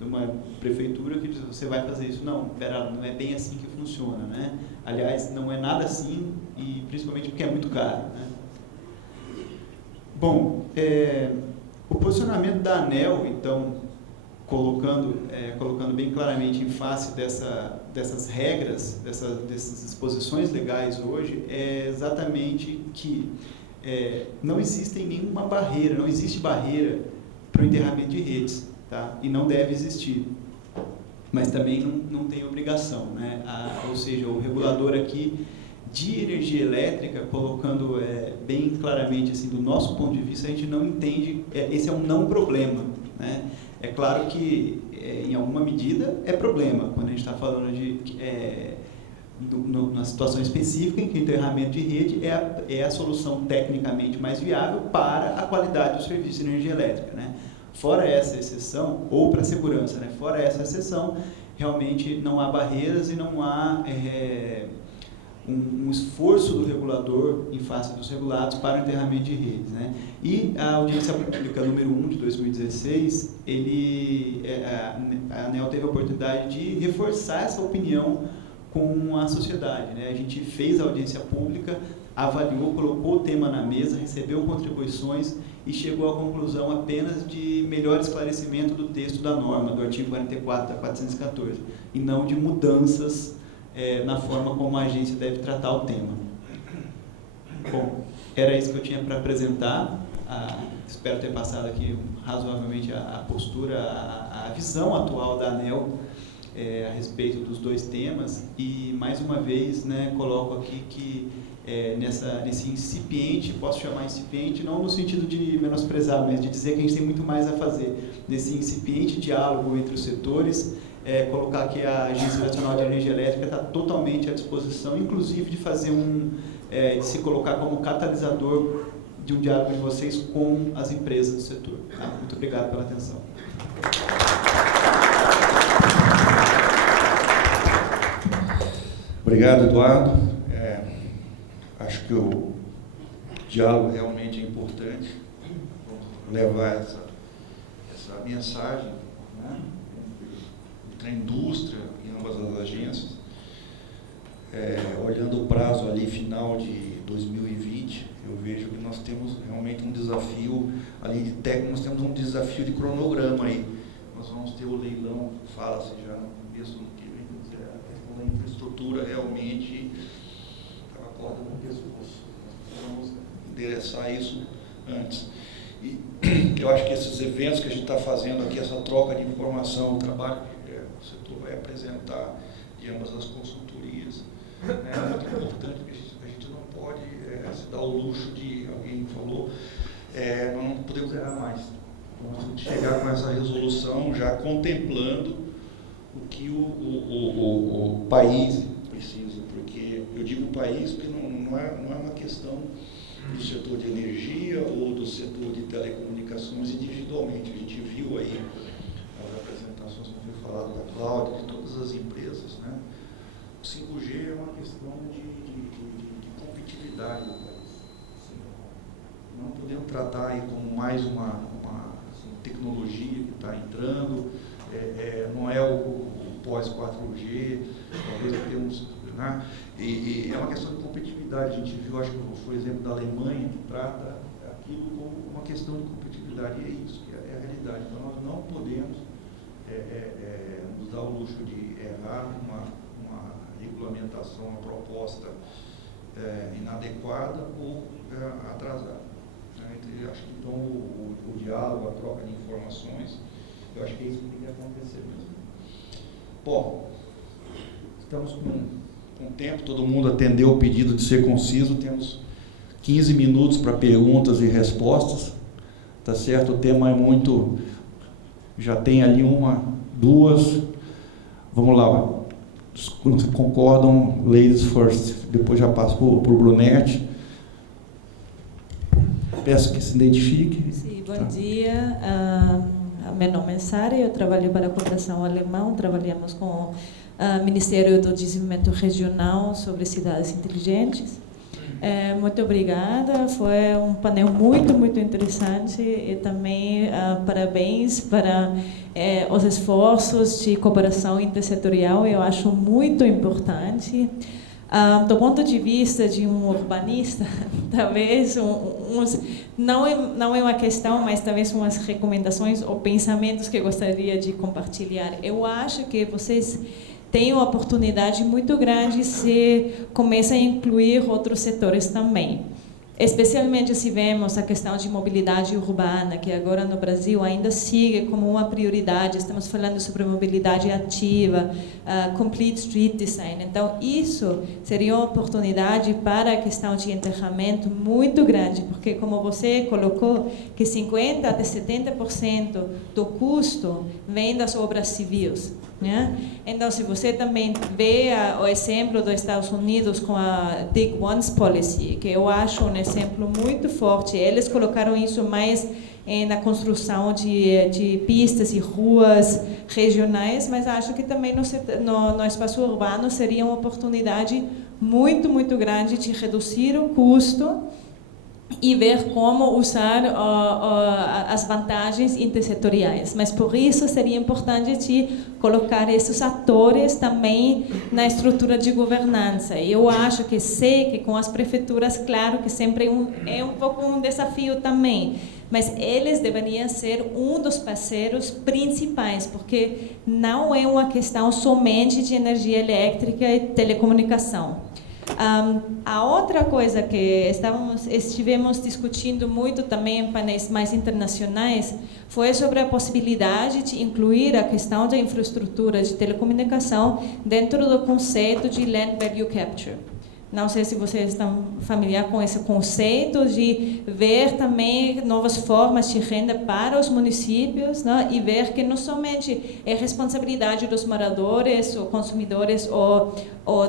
de uma prefeitura que diz: você vai fazer isso. Não, pera, não é bem assim que funciona, né? Aliás, não é nada assim, e principalmente porque é muito caro, né? Bom, o posicionamento da ANEEL, então, colocando bem claramente em face dessas regras, dessas disposições legais hoje, é exatamente que não existe nenhuma barreira, não existe barreira para o enterramento de redes, tá? E não deve existir, mas também não tem obrigação, né? Ou seja, o regulador aqui de energia elétrica, colocando bem claramente, assim, do nosso ponto de vista, a gente não entende, esse é um não problema, né? É claro que, em alguma medida, é problema, quando a gente está falando de... na situação específica em que o enterramento de rede é a solução tecnicamente mais viável para a qualidade do serviço de energia elétrica, né? Fora essa exceção, ou para a segurança, né? Fora essa exceção, realmente não há barreiras e não há um esforço do regulador em face dos regulados para o enterramento de redes, né? E a audiência pública número 1 de 2016, a ANEEL teve a oportunidade de reforçar essa opinião com a sociedade, né? A gente fez a audiência pública, avaliou, colocou o tema na mesa, recebeu contribuições e chegou à conclusão apenas de melhor esclarecimento do texto da norma, do artigo 44 da 414, e não de mudanças na forma como a agência deve tratar o tema. Bom, era isso que eu tinha para apresentar. Espero ter passado aqui razoavelmente a postura, a visão atual da ANEEL a respeito dos dois temas, e mais uma vez, né, coloco aqui que nesse incipiente, posso chamar incipiente não no sentido de menosprezar, mas de dizer que a gente tem muito mais a fazer, nesse incipiente diálogo entre os setores, colocar que a Agência Nacional de Energia Elétrica está totalmente à disposição, inclusive de fazer de se colocar como catalisador de um diálogo de vocês com as empresas do setor. Muito obrigado pela atenção. Obrigado, Eduardo. Acho que o diálogo realmente é importante. Vamos levar essa mensagem, né, entre a indústria e ambas as agências. Olhando o prazo ali final de 2020, eu vejo que nós temos realmente um desafio ali de técnico, nós temos um desafio de cronograma aí. Nós vamos ter o leilão, fala-se já no começo do que vem, a questão da infraestrutura realmente estava a corda no pescoço. Nós vamos endereçar isso antes. E eu acho que esses eventos que a gente está fazendo aqui, essa troca de informação, o trabalho que o setor vai apresentar de ambas as consultorias, é muito importante, porque a gente não pode se dar o luxo de, alguém falou, nós não podemos errar mais. Nós temos que chegar com essa resolução já contemplando o que o país precisa, porque eu digo país porque não é uma questão do setor de energia ou do setor de telecomunicações individualmente. A gente viu aí as apresentações que foi falado da Cláudia, de todas as empresas, né? O 5G é uma questão de competitividade do país. Não podemos tratar aí como mais uma tecnologia que está entrando, não é o pós-4G, talvez temos, né? E é uma questão de competitividade. A gente viu, acho que foi o exemplo da Alemanha, que trata aquilo como uma questão de competitividade, e é isso, é a realidade. Então nós não podemos nos dar o luxo de errar uma regulamentação, uma proposta inadequada ou atrasada. Eu acho que então o diálogo, a troca de informações, eu acho que é isso que tem que acontecer mesmo. Bom, estamos com tempo, todo mundo atendeu o pedido de ser conciso, temos 15 minutos para perguntas e respostas, tá certo? O tema é muito, já tem ali uma, duas, vamos lá, quando concordam, ladies first, depois já passo para o Brunetti. Peço que se identifique. Sim, bom dia. Meu nome é Sara, eu trabalho para a Fundação Alemão, trabalhamos com o Ministério do Desenvolvimento Regional sobre cidades inteligentes. Muito obrigada, foi um painel muito interessante e também parabéns para os esforços de cooperação intersetorial, eu acho muito importante. Do ponto de vista de um urbanista, talvez não é uma questão, mas talvez umas recomendações ou pensamentos que eu gostaria de compartilhar. Eu acho que vocês têm uma oportunidade muito grande se começam a incluir outros setores também. especialmente se vemos a questão de mobilidade urbana, que agora no Brasil ainda sigue como uma prioridade. Estamos falando sobre mobilidade ativa, complete street design. Então, isso seria uma oportunidade para a questão de enterramento muito grande, porque, como você colocou, que 50% até 70% do custo vem das obras civis. Né? Então, se você também vê o exemplo dos Estados Unidos com a Dig Once Policy, que eu acho um exemplo muito forte, eles colocaram isso mais na construção de pistas e ruas regionais, mas acho que também no espaço urbano seria uma oportunidade muito, muito grande de reduzir o custo e ver como usar as vantagens intersetoriais. Mas por isso seria importante de colocar esses atores também na estrutura de governança. E eu acho que sei que com as prefeituras, claro que sempre é um pouco um desafio também, mas eles deveriam ser um dos parceiros principais, porque não é uma questão somente de energia elétrica e telecomunicação. A outra coisa que estivemos discutindo muito também em painéis mais internacionais foi sobre a possibilidade de incluir a questão da infraestrutura de telecomunicação dentro do conceito de Land Value Capture. Não sei se vocês estão familiares com esse conceito de ver também novas formas de renda para os municípios, né? E ver que não somente é responsabilidade dos moradores ou consumidores ou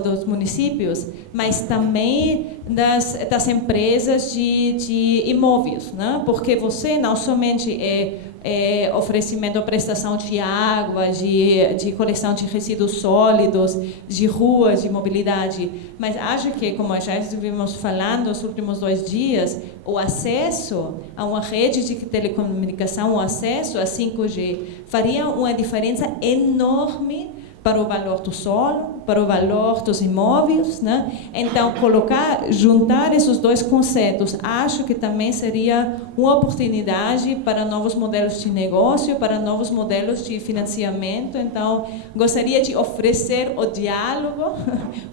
dos municípios, mas também das empresas de imóveis, né? Porque você não somente oferecimento ou prestação de água, de coleção de resíduos sólidos, de ruas, de mobilidade, mas acho que, como já estivemos falando nos últimos 2 dias, o acesso a uma rede de telecomunicação, o acesso a 5G, faria uma diferença enorme para o valor do solo, para o valor dos imóveis, né? Então, juntar esses dois conceitos, acho que também seria uma oportunidade para novos modelos de negócio, para novos modelos de financiamento. Então, gostaria de oferecer o diálogo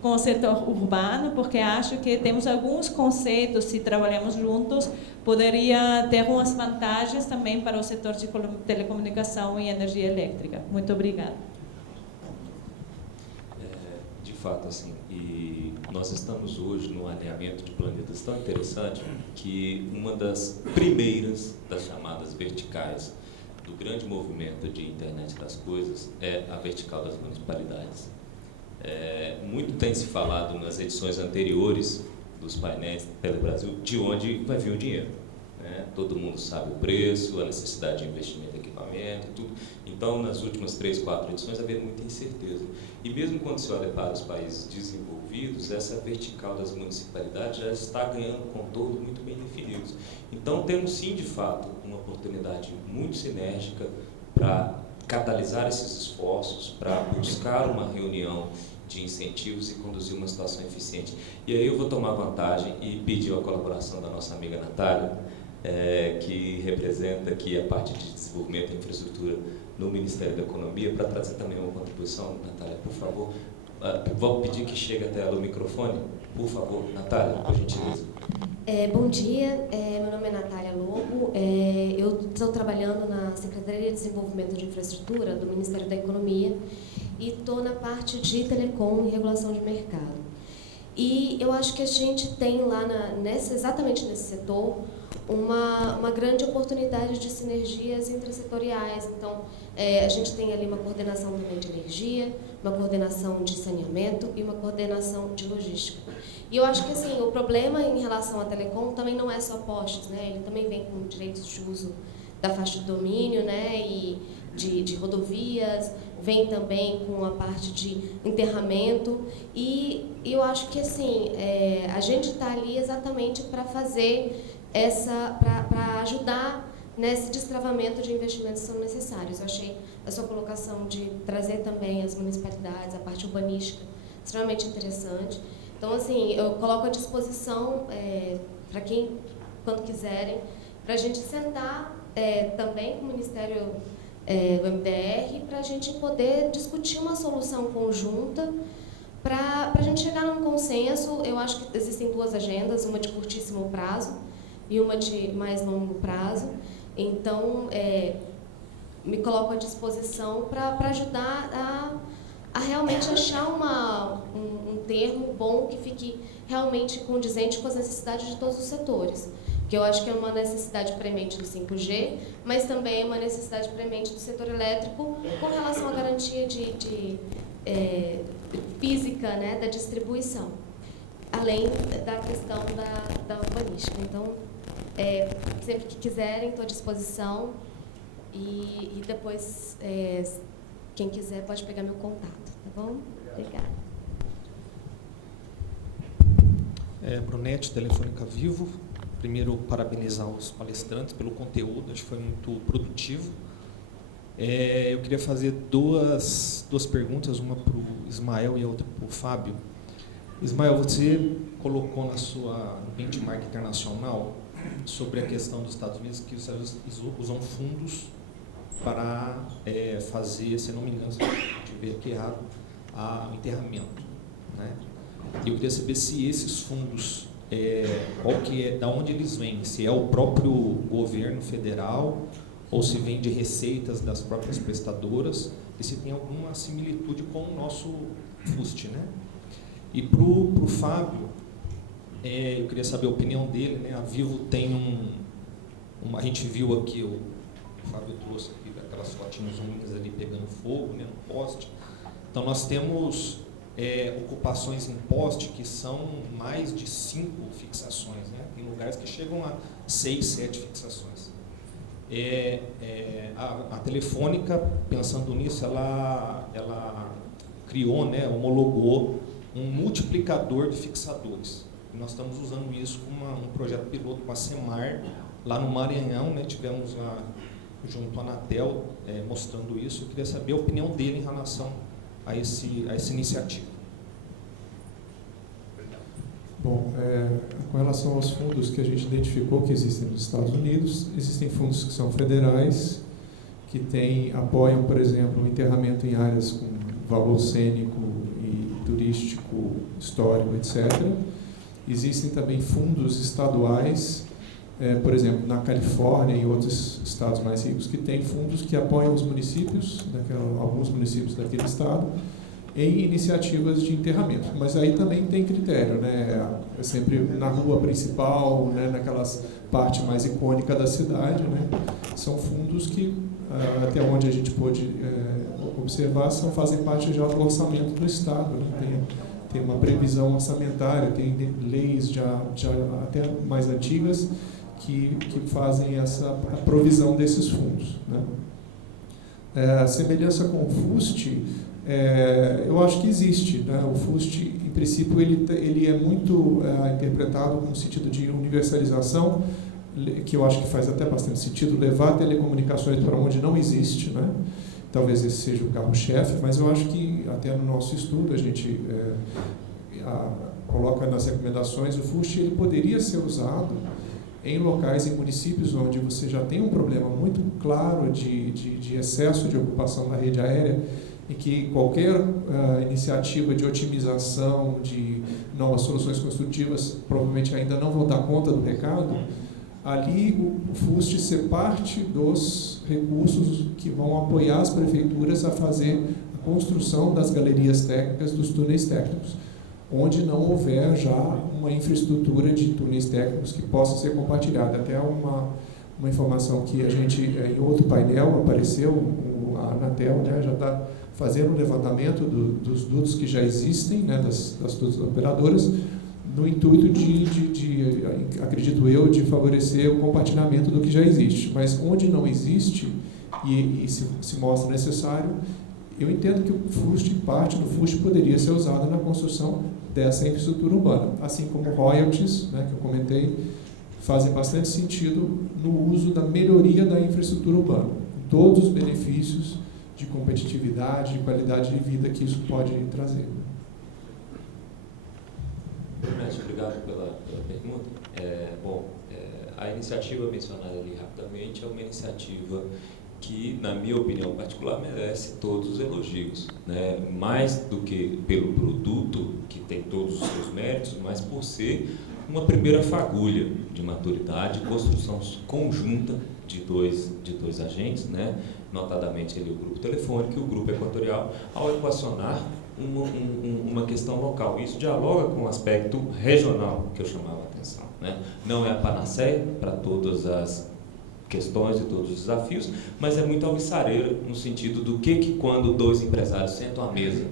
com o setor urbano, porque acho que temos alguns conceitos, se trabalhamos juntos, poderia ter umas vantagens também para o setor de telecomunicação e energia elétrica. Muito obrigada. De fato, assim, e nós estamos hoje num alinhamento de planetas tão interessante que uma das primeiras das chamadas verticais do grande movimento de internet das coisas é a vertical das municipalidades. Muito tem se falado nas edições anteriores dos painéis Telebrasil de onde vai vir o dinheiro. Né? Todo mundo sabe o preço, a necessidade de investimento em equipamento, tudo. Então, nas últimas 3, 4 edições, havia muita incerteza. E mesmo quando se olha para os países desenvolvidos, essa vertical das municipalidades já está ganhando contornos muito bem definidos. Então, temos sim, de fato, uma oportunidade muito sinérgica para catalisar esses esforços, para buscar uma reunião de incentivos e conduzir uma situação eficiente. E aí eu vou tomar vantagem e pedir a colaboração da nossa amiga Natália, que representa aqui a parte de desenvolvimento e infraestrutura no Ministério da Economia, para trazer também uma contribuição. Natália, por favor, vou pedir que chegue até ela o microfone. Por favor, Natália, por gentileza. Bom dia, meu nome é Natália Lobo, eu estou trabalhando na Secretaria de Desenvolvimento de Infraestrutura do Ministério da Economia e estou na parte de telecom e regulação de mercado. E eu acho que a gente tem lá, exatamente nesse setor, uma grande oportunidade de sinergias intersetoriais. Então, a gente tem ali uma coordenação também de energia, uma coordenação de saneamento e uma coordenação de logística. E eu acho que assim, o problema em relação à telecom também não é só postes, né? Ele também vem com direitos de uso da faixa de domínio, né? E de rodovias, vem também com a parte de enterramento. E eu acho que assim, a gente está ali exatamente para fazer para ajudar nesse destravamento de investimentos que são necessários. Eu achei a sua colocação de trazer também as municipalidades, a parte urbanística, extremamente interessante. Então, assim, eu coloco à disposição para quem, quando quiserem, para a gente sentar também com o Ministério do MDR, para a gente poder discutir uma solução conjunta Para a gente chegar num consenso, eu acho que existem duas agendas, uma de curtíssimo prazo e uma de mais longo prazo. Então, me coloco à disposição para ajudar a realmente achar um termo bom que fique realmente condizente com as necessidades de todos os setores. Que eu acho que é uma necessidade premente do 5G, mas também é uma necessidade premente do setor elétrico com relação à garantia física, né, da distribuição, além da questão da urbanística. Então, sempre que quiserem, estou à disposição e depois, quem quiser pode pegar meu contato, tá bom? Obrigada. Brunete, Telefônica Vivo. Primeiro, parabenizar os palestrantes pelo conteúdo, acho que foi muito produtivo. Eu queria fazer duas perguntas, uma para o Ismael e a outra para o Fábio. Ismael, você colocou no benchmark internacional sobre a questão dos Estados Unidos que os Estados Unidos usam fundos para fazer, se não me engano, se eu tiver aqui errado, o enterramento, né? Eu queria saber se esses fundos, da onde eles vêm, se é o próprio governo federal ou se vem de receitas das próprias prestadoras e se tem alguma similitude com o nosso FUST, né? E para o Fábio, eu queria saber a opinião dele, né? A Vivo tem a gente viu aqui, o Fábio trouxe aqui aquelas fotinhas ruins ali pegando fogo, né, no poste. Então nós temos ocupações em poste que são mais de 5 fixações, né? Tem lugares que chegam a 6, 7 fixações. A Telefônica, pensando nisso, ela criou, né, homologou um multiplicador de fixadores. E nós estamos usando isso com um projeto piloto com a Semar, lá no Maranhão, né, tivemos lá junto à Anatel mostrando isso. Eu queria saber a opinião dele em relação a essa iniciativa. Bom, com relação aos fundos que a gente identificou que existem nos Estados Unidos, existem fundos que são federais, que apoiam, por exemplo, o enterramento em áreas com valor cênico e turístico, histórico, etc. Existem também fundos estaduais, por exemplo, na Califórnia e outros estados mais ricos, que têm fundos que apoiam os municípios, alguns municípios daquele estado, em iniciativas de enterramento. Mas aí também tem critério, né? É sempre na rua principal, né? Naquelas parte mais icônica da cidade, né? São fundos que, até onde a gente pôde observar, fazem parte já do orçamento do Estado, né? Tem uma previsão orçamentária, tem leis já até mais antigas que fazem a provisão desses fundos, né? A semelhança com o FUST, eu acho que existe, né? O FUST, em princípio, ele é muito interpretado no sentido de universalização, que eu acho que faz até bastante sentido, levar telecomunicações para onde não existe, né? Talvez esse seja o carro-chefe, mas eu acho que até no nosso estudo a gente coloca nas recomendações, o FUST ele poderia ser usado em locais, em municípios onde você já tem um problema muito claro de excesso de ocupação da rede aérea, e que qualquer iniciativa de otimização, de novas soluções construtivas, provavelmente ainda não vão dar conta do recado. Ali o FUST ser parte dos recursos que vão apoiar as prefeituras a fazer a construção das galerias técnicas, dos túneis técnicos, onde não houver já uma infraestrutura de túneis técnicos que possa ser compartilhada. Até uma informação que a gente, em outro painel, apareceu, a Anatel, né, já está fazendo um levantamento dos dutos que já existem, né, das dutos operadoras, no intuito acredito eu, de favorecer o compartilhamento do que já existe. Mas onde não existe e se mostra necessário, eu entendo que o FUST, parte do FUST, poderia ser usado na construção dessa infraestrutura urbana, assim como royalties, né, que eu comentei, fazem bastante sentido no uso da melhoria da infraestrutura urbana, todos os benefícios de competitividade, de qualidade de vida que isso pode trazer. Obrigado pela pergunta. A iniciativa mencionada ali rapidamente é uma iniciativa que, na minha opinião particular, merece todos os elogios, né? Mais do que pelo produto, que tem todos os seus méritos, mas por ser uma primeira fagulha de maturidade, construção conjunta de dois agentes, né? Notadamente ele, o grupo telefônico e o grupo equatorial, ao equacionar uma questão local. Isso dialoga com o aspecto regional que eu chamava a atenção, né? Não é a panaceia para todas as questões e todos os desafios, mas é muito alvissareira no sentido do que quando dois empresários sentam à mesa,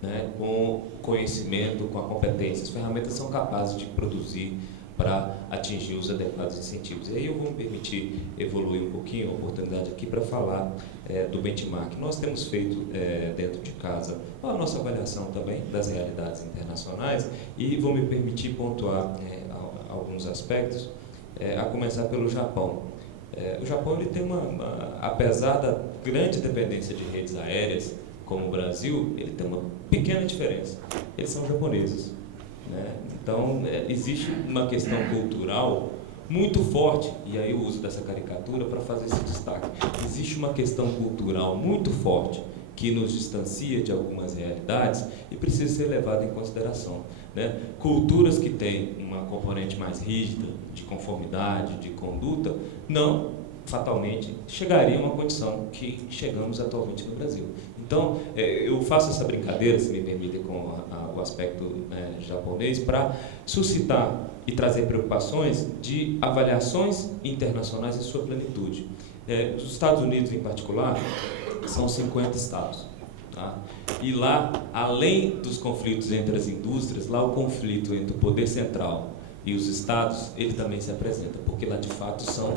né, com conhecimento, com a competência, as ferramentas são capazes de produzir para atingir os adequados incentivos. E aí eu vou me permitir evoluir um pouquinho a oportunidade aqui para falar do benchmark. Nós temos feito dentro de casa a nossa avaliação também das realidades internacionais e vou me permitir pontuar alguns aspectos, a começar pelo Japão. O Japão ele tem apesar da grande dependência de redes aéreas, como o Brasil, ele tem uma pequena diferença. Eles são japoneses, né? Então, existe uma questão cultural muito forte, e aí eu uso dessa caricatura para fazer esse destaque. Existe uma questão cultural muito forte que nos distancia de algumas realidades e precisa ser levada em consideração, né? Culturas que têm uma componente mais rígida, de conformidade, de conduta, não fatalmente chegariam a uma condição que chegamos atualmente no Brasil. Então, eu faço essa brincadeira, se me permitem, com o aspecto japonês, para suscitar e trazer preocupações de avaliações internacionais em sua plenitude. Os Estados Unidos, em particular, são 50 estados. Tá? E lá, além dos conflitos entre as indústrias, lá o conflito entre o poder central e os estados, ele também se apresenta, porque lá, de fato, são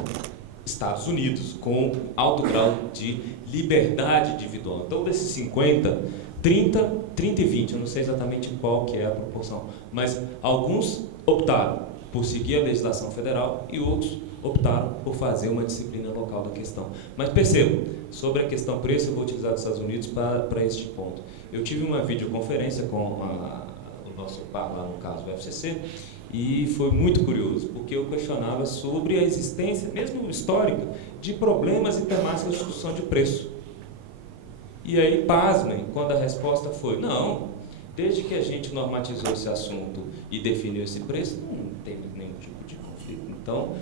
Estados Unidos, com alto grau de liberdade individual. Então, desses 50, 30 e 20, eu não sei exatamente qual que é a proporção, mas alguns optaram por seguir a legislação federal e outros optaram por fazer uma disciplina local da questão. Mas percebam, sobre a questão preço, eu vou utilizar os Estados Unidos para este ponto. Eu tive uma videoconferência com o nosso par lá, no caso, o FCC, e foi muito curioso, porque eu questionava sobre a existência, mesmo histórica, de problemas e temáticas de discussão de preço. E aí, pasmem, quando a resposta foi, não, desde que a gente normatizou esse assunto e definiu esse preço, não tem nenhum tipo de conflito. Então,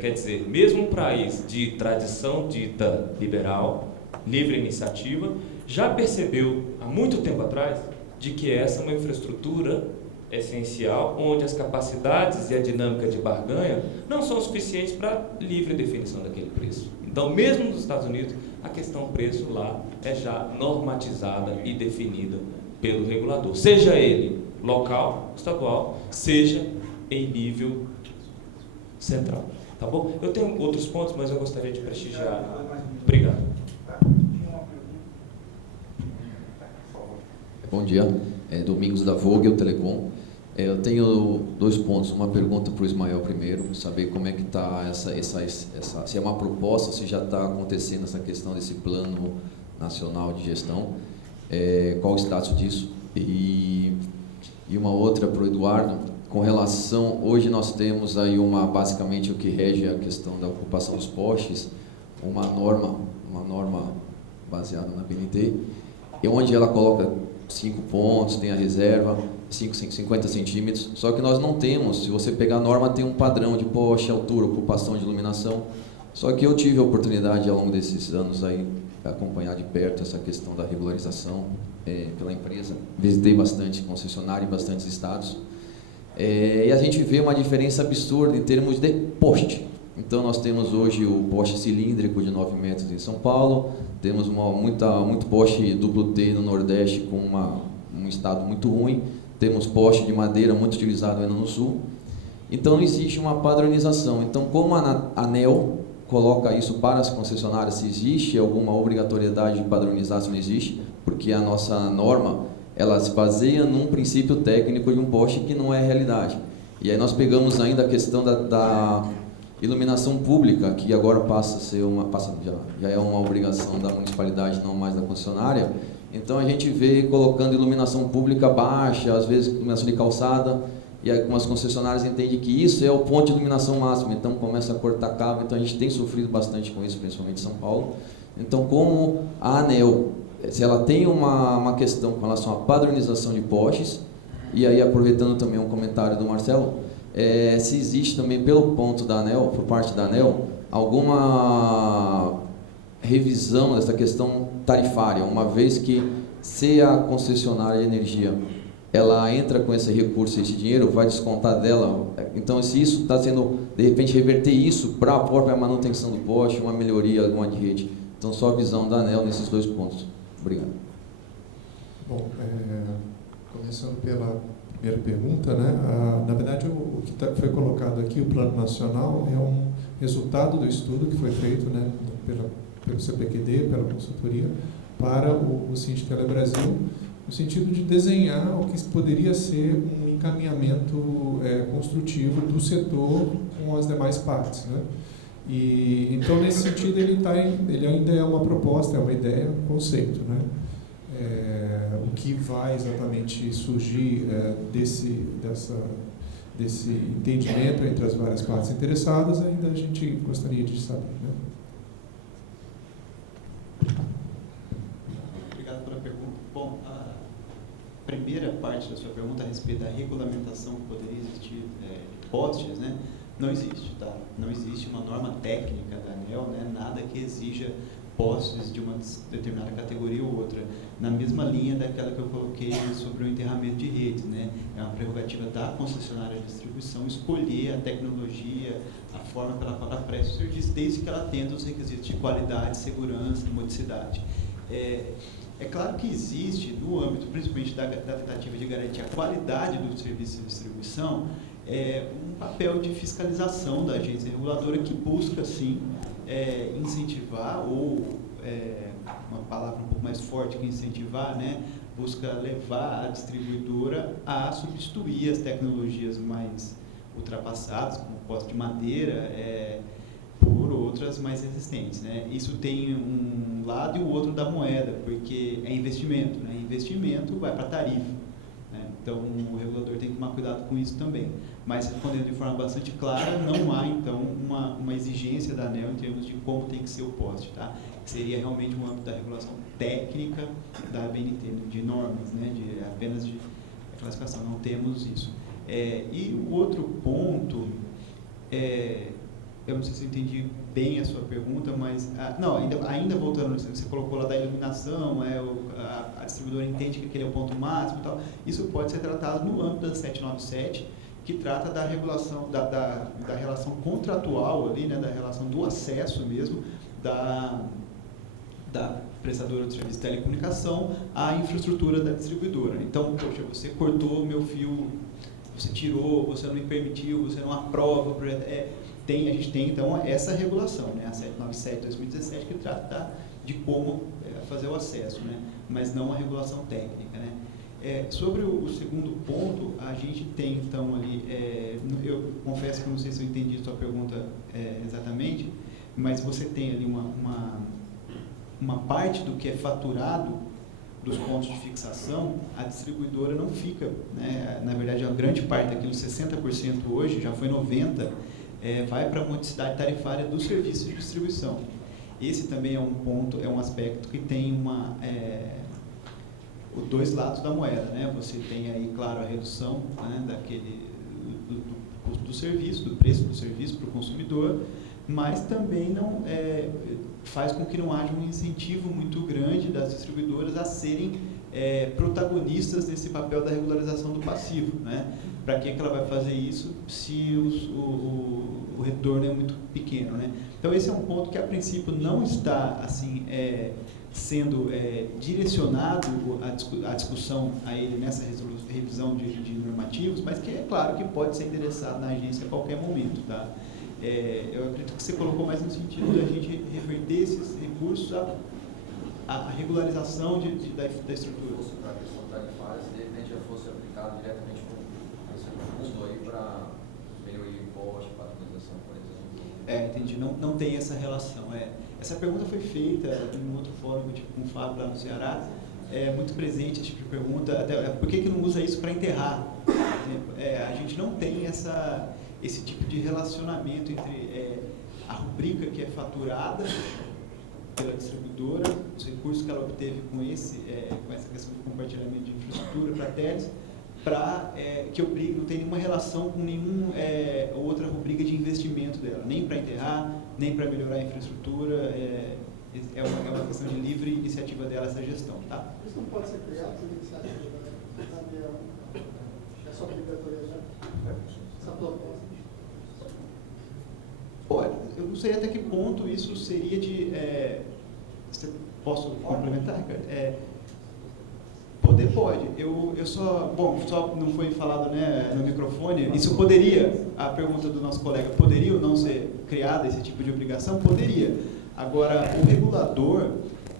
quer dizer, mesmo um país de tradição dita liberal, livre iniciativa, já percebeu, há muito tempo atrás, de que essa é uma infraestrutura essencial, onde as capacidades e a dinâmica de barganha não são suficientes para livre definição daquele preço. Então, mesmo nos Estados Unidos, a questão preço lá é já normatizada e definida pelo regulador, seja ele local, estadual, seja em nível central. Tá bom? Eu tenho outros pontos, mas eu gostaria de prestigiar. Obrigado. Bom dia. Domingos da Vogel Telecom. Eu tenho 2 pontos. Uma pergunta para o Ismael primeiro, saber como é que está se é uma proposta, se já está acontecendo essa questão desse plano nacional de gestão, qual o status disso? E uma outra para o Eduardo, com relação, hoje nós temos aí basicamente o que rege a questão da ocupação dos postes, uma norma baseada na BNT, e onde ela coloca 5 pontos, tem a reserva, 50 centímetros, só que nós não temos, se você pegar a norma, tem um padrão de poste, altura, ocupação de iluminação, só que eu tive a oportunidade ao longo desses anos aí acompanhar de perto essa questão da regularização pela empresa, visitei bastante concessionário em bastantes estados, e a gente vê uma diferença absurda em termos de poste. Então nós temos hoje o poste cilíndrico de 9 metros em São Paulo, temos muito poste duplo T no Nordeste com um estado muito ruim, temos poste de madeira muito utilizado ainda no Sul, então não existe uma padronização. Então, como a ANEEL coloca isso para as concessionárias, se existe alguma obrigatoriedade de padronizar, se não existe, porque a nossa norma, ela se baseia num princípio técnico de um poste que não é realidade. E aí nós pegamos ainda a questão da iluminação pública, que agora passa a ser já é uma obrigação da municipalidade, não mais da concessionária. Então a gente vê colocando iluminação pública baixa, às vezes iluminação de calçada, e algumas concessionárias entendem que isso é o ponto de iluminação máximo, então começa a cortar cabo, então a gente tem sofrido bastante com isso, principalmente em São Paulo. Então, como a ANEEL, se ela tem uma questão com relação à padronização de postes, e aí aproveitando também um comentário do Marcelo, se existe também pelo ponto da ANEEL, por parte da ANEEL, alguma revisão dessa questão tarifária, uma vez que se a concessionária de energia ela entra com esse recurso, esse dinheiro, vai descontar dela. Então, se isso está sendo, de repente, reverter isso para a própria manutenção do poste, uma melhoria alguma de rede. Então, só a visão da ANEEL nesses dois pontos. Obrigado. Bom, começando pela primeira pergunta, né? Na verdade, o que foi colocado aqui, o Plano Nacional, é um resultado do estudo que foi feito, né, pelo CPQD, pela consultoria, para o Cinti Telebrasil, no sentido de desenhar o que poderia ser um encaminhamento construtivo do setor com as demais partes, né? E então, nesse sentido, ele ainda é uma proposta, é uma ideia, um conceito, né? O que vai exatamente surgir desse entendimento entre as várias partes interessadas, ainda a gente gostaria de saber, né? Obrigado pela pergunta. Bom, a primeira parte da sua pergunta a respeito da regulamentação que poderia existir de postes, né? Não existe, tá? Não existe uma norma técnica da ANEEL, né? Nada que exija postes de uma determinada categoria ou outra, na mesma linha daquela que eu coloquei sobre o enterramento de redes, né? É uma prerrogativa da concessionária de distribuição escolher a tecnologia, a forma pela qual ela presta o serviço, desde que ela atenda os requisitos de qualidade, segurança e modicidade. É claro que existe, no âmbito principalmente da tentativa de garantir a qualidade do serviço de distribuição, um papel de fiscalização da agência reguladora que busca, sim, incentivar, ou uma palavra um pouco mais forte que incentivar, né, busca levar a distribuidora a substituir as tecnologias mais ultrapassadas, como o poste de madeira, por outras mais resistentes, né? Isso tem um lado e o outro da moeda, porque é investimento, né? Investimento vai para a tarifa, né? Então, o regulador tem que tomar cuidado com isso também. Mas, respondendo de forma bastante clara, não há, então, uma exigência da ANEEL em termos de como tem que ser o poste, tá? Seria realmente um âmbito da regulação técnica da ABNT, de normas, né? Apenas de classificação, não temos isso. E o outro ponto, eu não sei se eu entendi bem a sua pergunta, mas... não, ainda voltando, você colocou lá da iluminação, a distribuidora entende que aquele é o ponto máximo e tal. Isso pode ser tratado no âmbito da 797, que trata da regulação, da relação contratual ali, né, da relação do acesso mesmo, da prestadora de serviço de telecomunicação à infraestrutura da distribuidora. Então, poxa, você cortou o meu fio, você tirou, você não me permitiu, você não aprova o projeto. A gente tem, então, essa regulação, né, a 797/2017, que trata de como fazer o acesso, né, mas não a regulação técnica, né. Sobre o segundo ponto, a gente tem, então, ali, eu confesso que não sei se eu entendi a sua pergunta exatamente, mas você tem ali uma parte do que é faturado dos pontos de fixação, a distribuidora não fica, né, na verdade, a grande parte daquilo, 60% hoje, já foi 90%, vai para a modicidade tarifária do serviço de distribuição. Esse também é um ponto, é um aspecto que tem os dois lados da moeda, né? Você tem aí, claro, a redução, né, do custo do serviço, do preço do serviço para o consumidor, mas também não faz com que não haja um incentivo muito grande das distribuidoras a serem protagonistas nesse papel da regularização do passivo, né? Para que ela vai fazer isso se o retorno é muito pequeno, né? Então, esse é um ponto que, a princípio, não está assim, sendo direcionado a discussão a ele nessa revisão de normativos, mas que é claro que pode ser endereçado na agência a qualquer momento, tá? Eu acredito que você colocou mais no sentido de a gente reverter esses recursos à regularização da estrutura. Para a questão tarifária, se de repente já fosse aplicado diretamente com esse fundo aí para melhoria de imposto, padronização, por exemplo. Entendi. Não tem essa relação. Essa pergunta foi feita em um outro fórum que eu tive com o Fábio lá no Ceará, muito presente esse tipo de pergunta, até, por que não usa isso para enterrar? Por exemplo, a gente não tem esse tipo de relacionamento entre a rubrica que é faturada pela distribuidora, os recursos que ela obteve com essa questão de compartilhamento de infraestrutura para teles, que não tem nenhuma relação com nenhuma outra rubrica de investimento dela, nem para enterrar, nem para melhorar a infraestrutura. É uma questão de livre iniciativa dela essa gestão, tá? Isso não pode ser criado por iniciativa da Daniel? É só obrigatoriedade? Essa proposta? Olha, eu não sei até que ponto isso seria de... posso complementar, Ricardo? Poder pode. Eu só não foi falado, né, no microfone. Isso poderia, a pergunta do nosso colega, poderia ou não ser criada esse tipo de obrigação? Poderia. Agora, o regulador,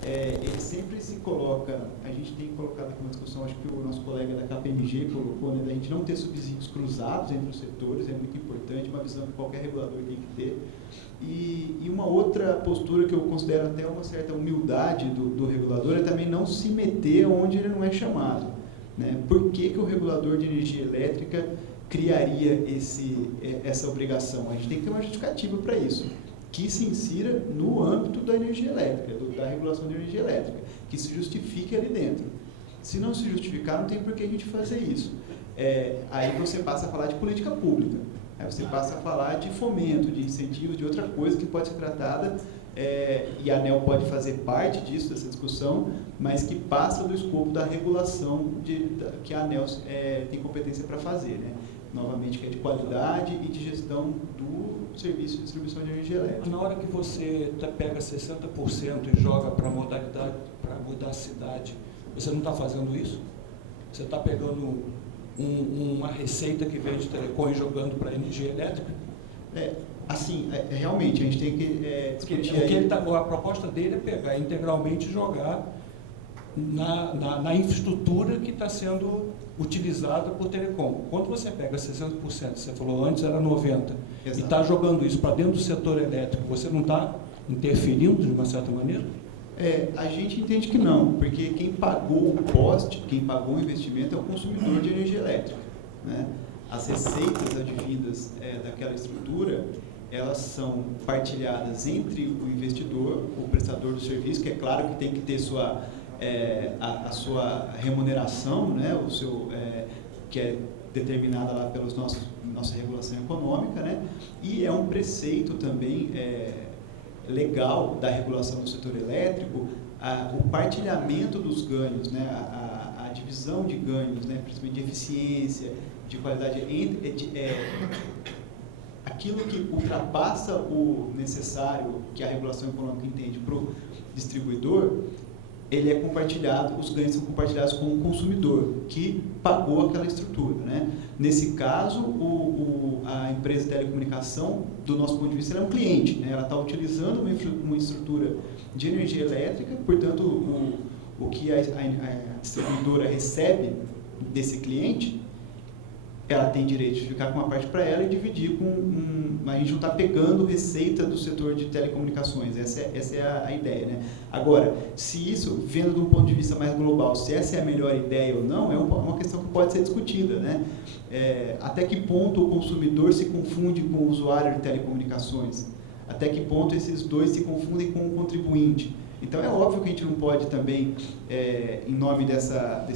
ele sempre se coloca, a gente tem colocado aqui uma discussão, acho que o nosso colega da KPMG colocou, né, da gente não ter subsídios cruzados entre os setores, é muito importante, uma visão que qualquer regulador tem que ter. E uma outra postura que eu considero até uma certa humildade do regulador é também não se meter onde ele não é chamado, né? Por que o regulador de energia elétrica criaria essa obrigação? A gente tem que ter uma justificativa para isso, que se insira no âmbito da energia elétrica, da regulação de energia elétrica, que se justifique ali dentro. Se não se justificar, não tem por que a gente fazer isso. Aí você passa a falar de política pública. Aí você passa a falar de fomento, de incentivo, de outra coisa que pode ser tratada, e a ANEEL pode fazer parte disso, dessa discussão, mas que passa do escopo da regulação que a ANEEL tem competência para fazer, né? Novamente, que é de qualidade e de gestão do serviço de distribuição de energia elétrica. Na hora que você pega 60% e joga para a modalidade, para mudar a cidade, você não está fazendo isso? Você está pegando uma receita que vem de telecom e jogando para a energia elétrica? Realmente, a gente tem que discutir... A proposta dele é pegar integralmente e jogar na infraestrutura que está sendo utilizada por telecom. Quando você pega 60%, você falou antes era 90%, e está jogando isso para dentro do setor elétrico, você não está interferindo de uma certa maneira? A gente entende que não, porque quem pagou o poste, quem pagou o investimento é o consumidor de energia elétrica, né? As receitas advindas daquela estrutura, elas são partilhadas entre o investidor, o prestador do serviço, que é claro que tem que ter a sua remuneração, né? Que é determinada lá pela nossa regulação econômica, né? E é um preceito também legal da regulação do setor elétrico, o partilhamento dos ganhos, né? A divisão de ganhos, né? Principalmente de eficiência, de qualidade, aquilo que ultrapassa o necessário que a regulação econômica entende para o distribuidor, ele é compartilhado, os ganhos são compartilhados com o consumidor, que pagou aquela estrutura, né? Nesse caso, a empresa de telecomunicação, do nosso ponto de vista, ela é um cliente, né? Ela está utilizando uma estrutura de energia elétrica, portanto, o que a distribuidora recebe desse cliente, ela tem direito de ficar com uma parte para ela e dividir a gente não está pegando receita do setor de telecomunicações, essa é a ideia, né? Agora, se isso, vendo de um ponto de vista mais global, se essa é a melhor ideia ou não, é uma questão que pode ser discutida, né? Até que ponto o consumidor se confunde com o usuário de telecomunicações? Até que ponto esses dois se confundem com o contribuinte? Então, é óbvio que a gente não pode também, em nome dessa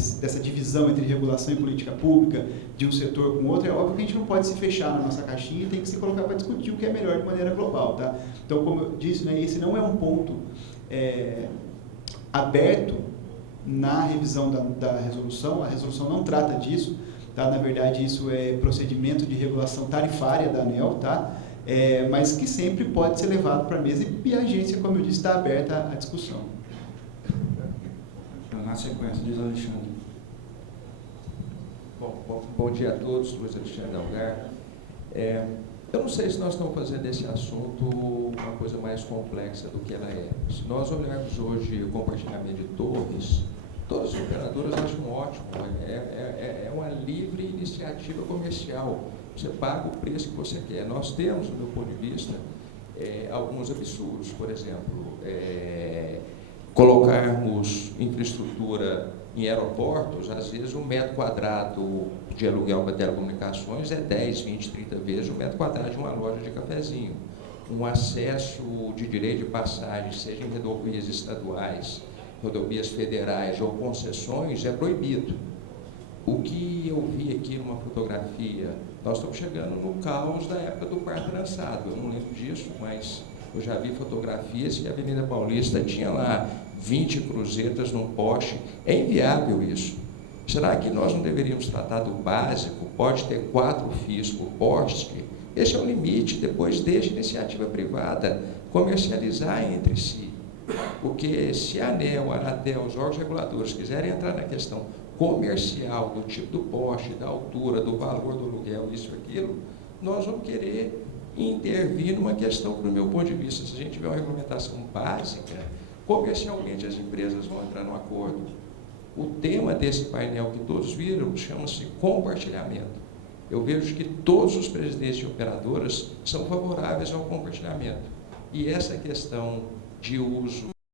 divisão entre regulação e política pública, de um setor com outro, é óbvio que a gente não pode se fechar na nossa caixinha e tem que se colocar para discutir o que é melhor de maneira global, tá? Então, como eu disse, né, esse não é um ponto aberto na revisão da resolução, a resolução não trata disso, tá? Na verdade, isso é procedimento de regulação tarifária da ANEEL, tá? Mas que sempre pode ser levado para a mesa e a agência, como eu disse, está aberta à discussão. Na sequência, diz Alexandre. Bom dia a todos, Luiz Alexandre Algar. Eu não sei se nós estamos fazendo desse assunto uma coisa mais complexa do que ela é. Se nós olharmos hoje o compartilhamento de torres, todas as operadoras acham ótimo, é uma livre iniciativa comercial. Você paga o preço que você quer. Nós temos, do meu ponto de vista, alguns absurdos. Por exemplo, colocarmos infraestrutura em aeroportos, às vezes um metro quadrado de aluguel para telecomunicações é 10, 20, 30 vezes o metro quadrado de uma loja de cafezinho. Um acesso de direito de passagem, seja em rodovias estaduais, rodovias federais ou concessões, é proibido. O que eu vi aqui numa fotografia, nós estamos chegando no caos da época do quarto trançado. Eu não lembro disso, mas eu já vi fotografias que a Avenida Paulista tinha lá 20 cruzetas num poste. É inviável isso. Será que nós não deveríamos tratar do básico? Pode ter 4 fios por poste. Esse é o limite. Depois deixa a iniciativa privada comercializar entre si. Porque se a ANEEL, a Anatel, os órgãos reguladores quiserem entrar na questão comercial, do tipo do poste, da altura, do valor do aluguel, isso e aquilo, nós vamos querer intervir numa questão que, do meu ponto de vista, se a gente tiver uma regulamentação básica, comercialmente as empresas vão entrar num acordo. O tema desse painel que todos viram chama-se compartilhamento. Eu vejo que todos os presidentes de operadoras são favoráveis ao compartilhamento. E essa questão de uso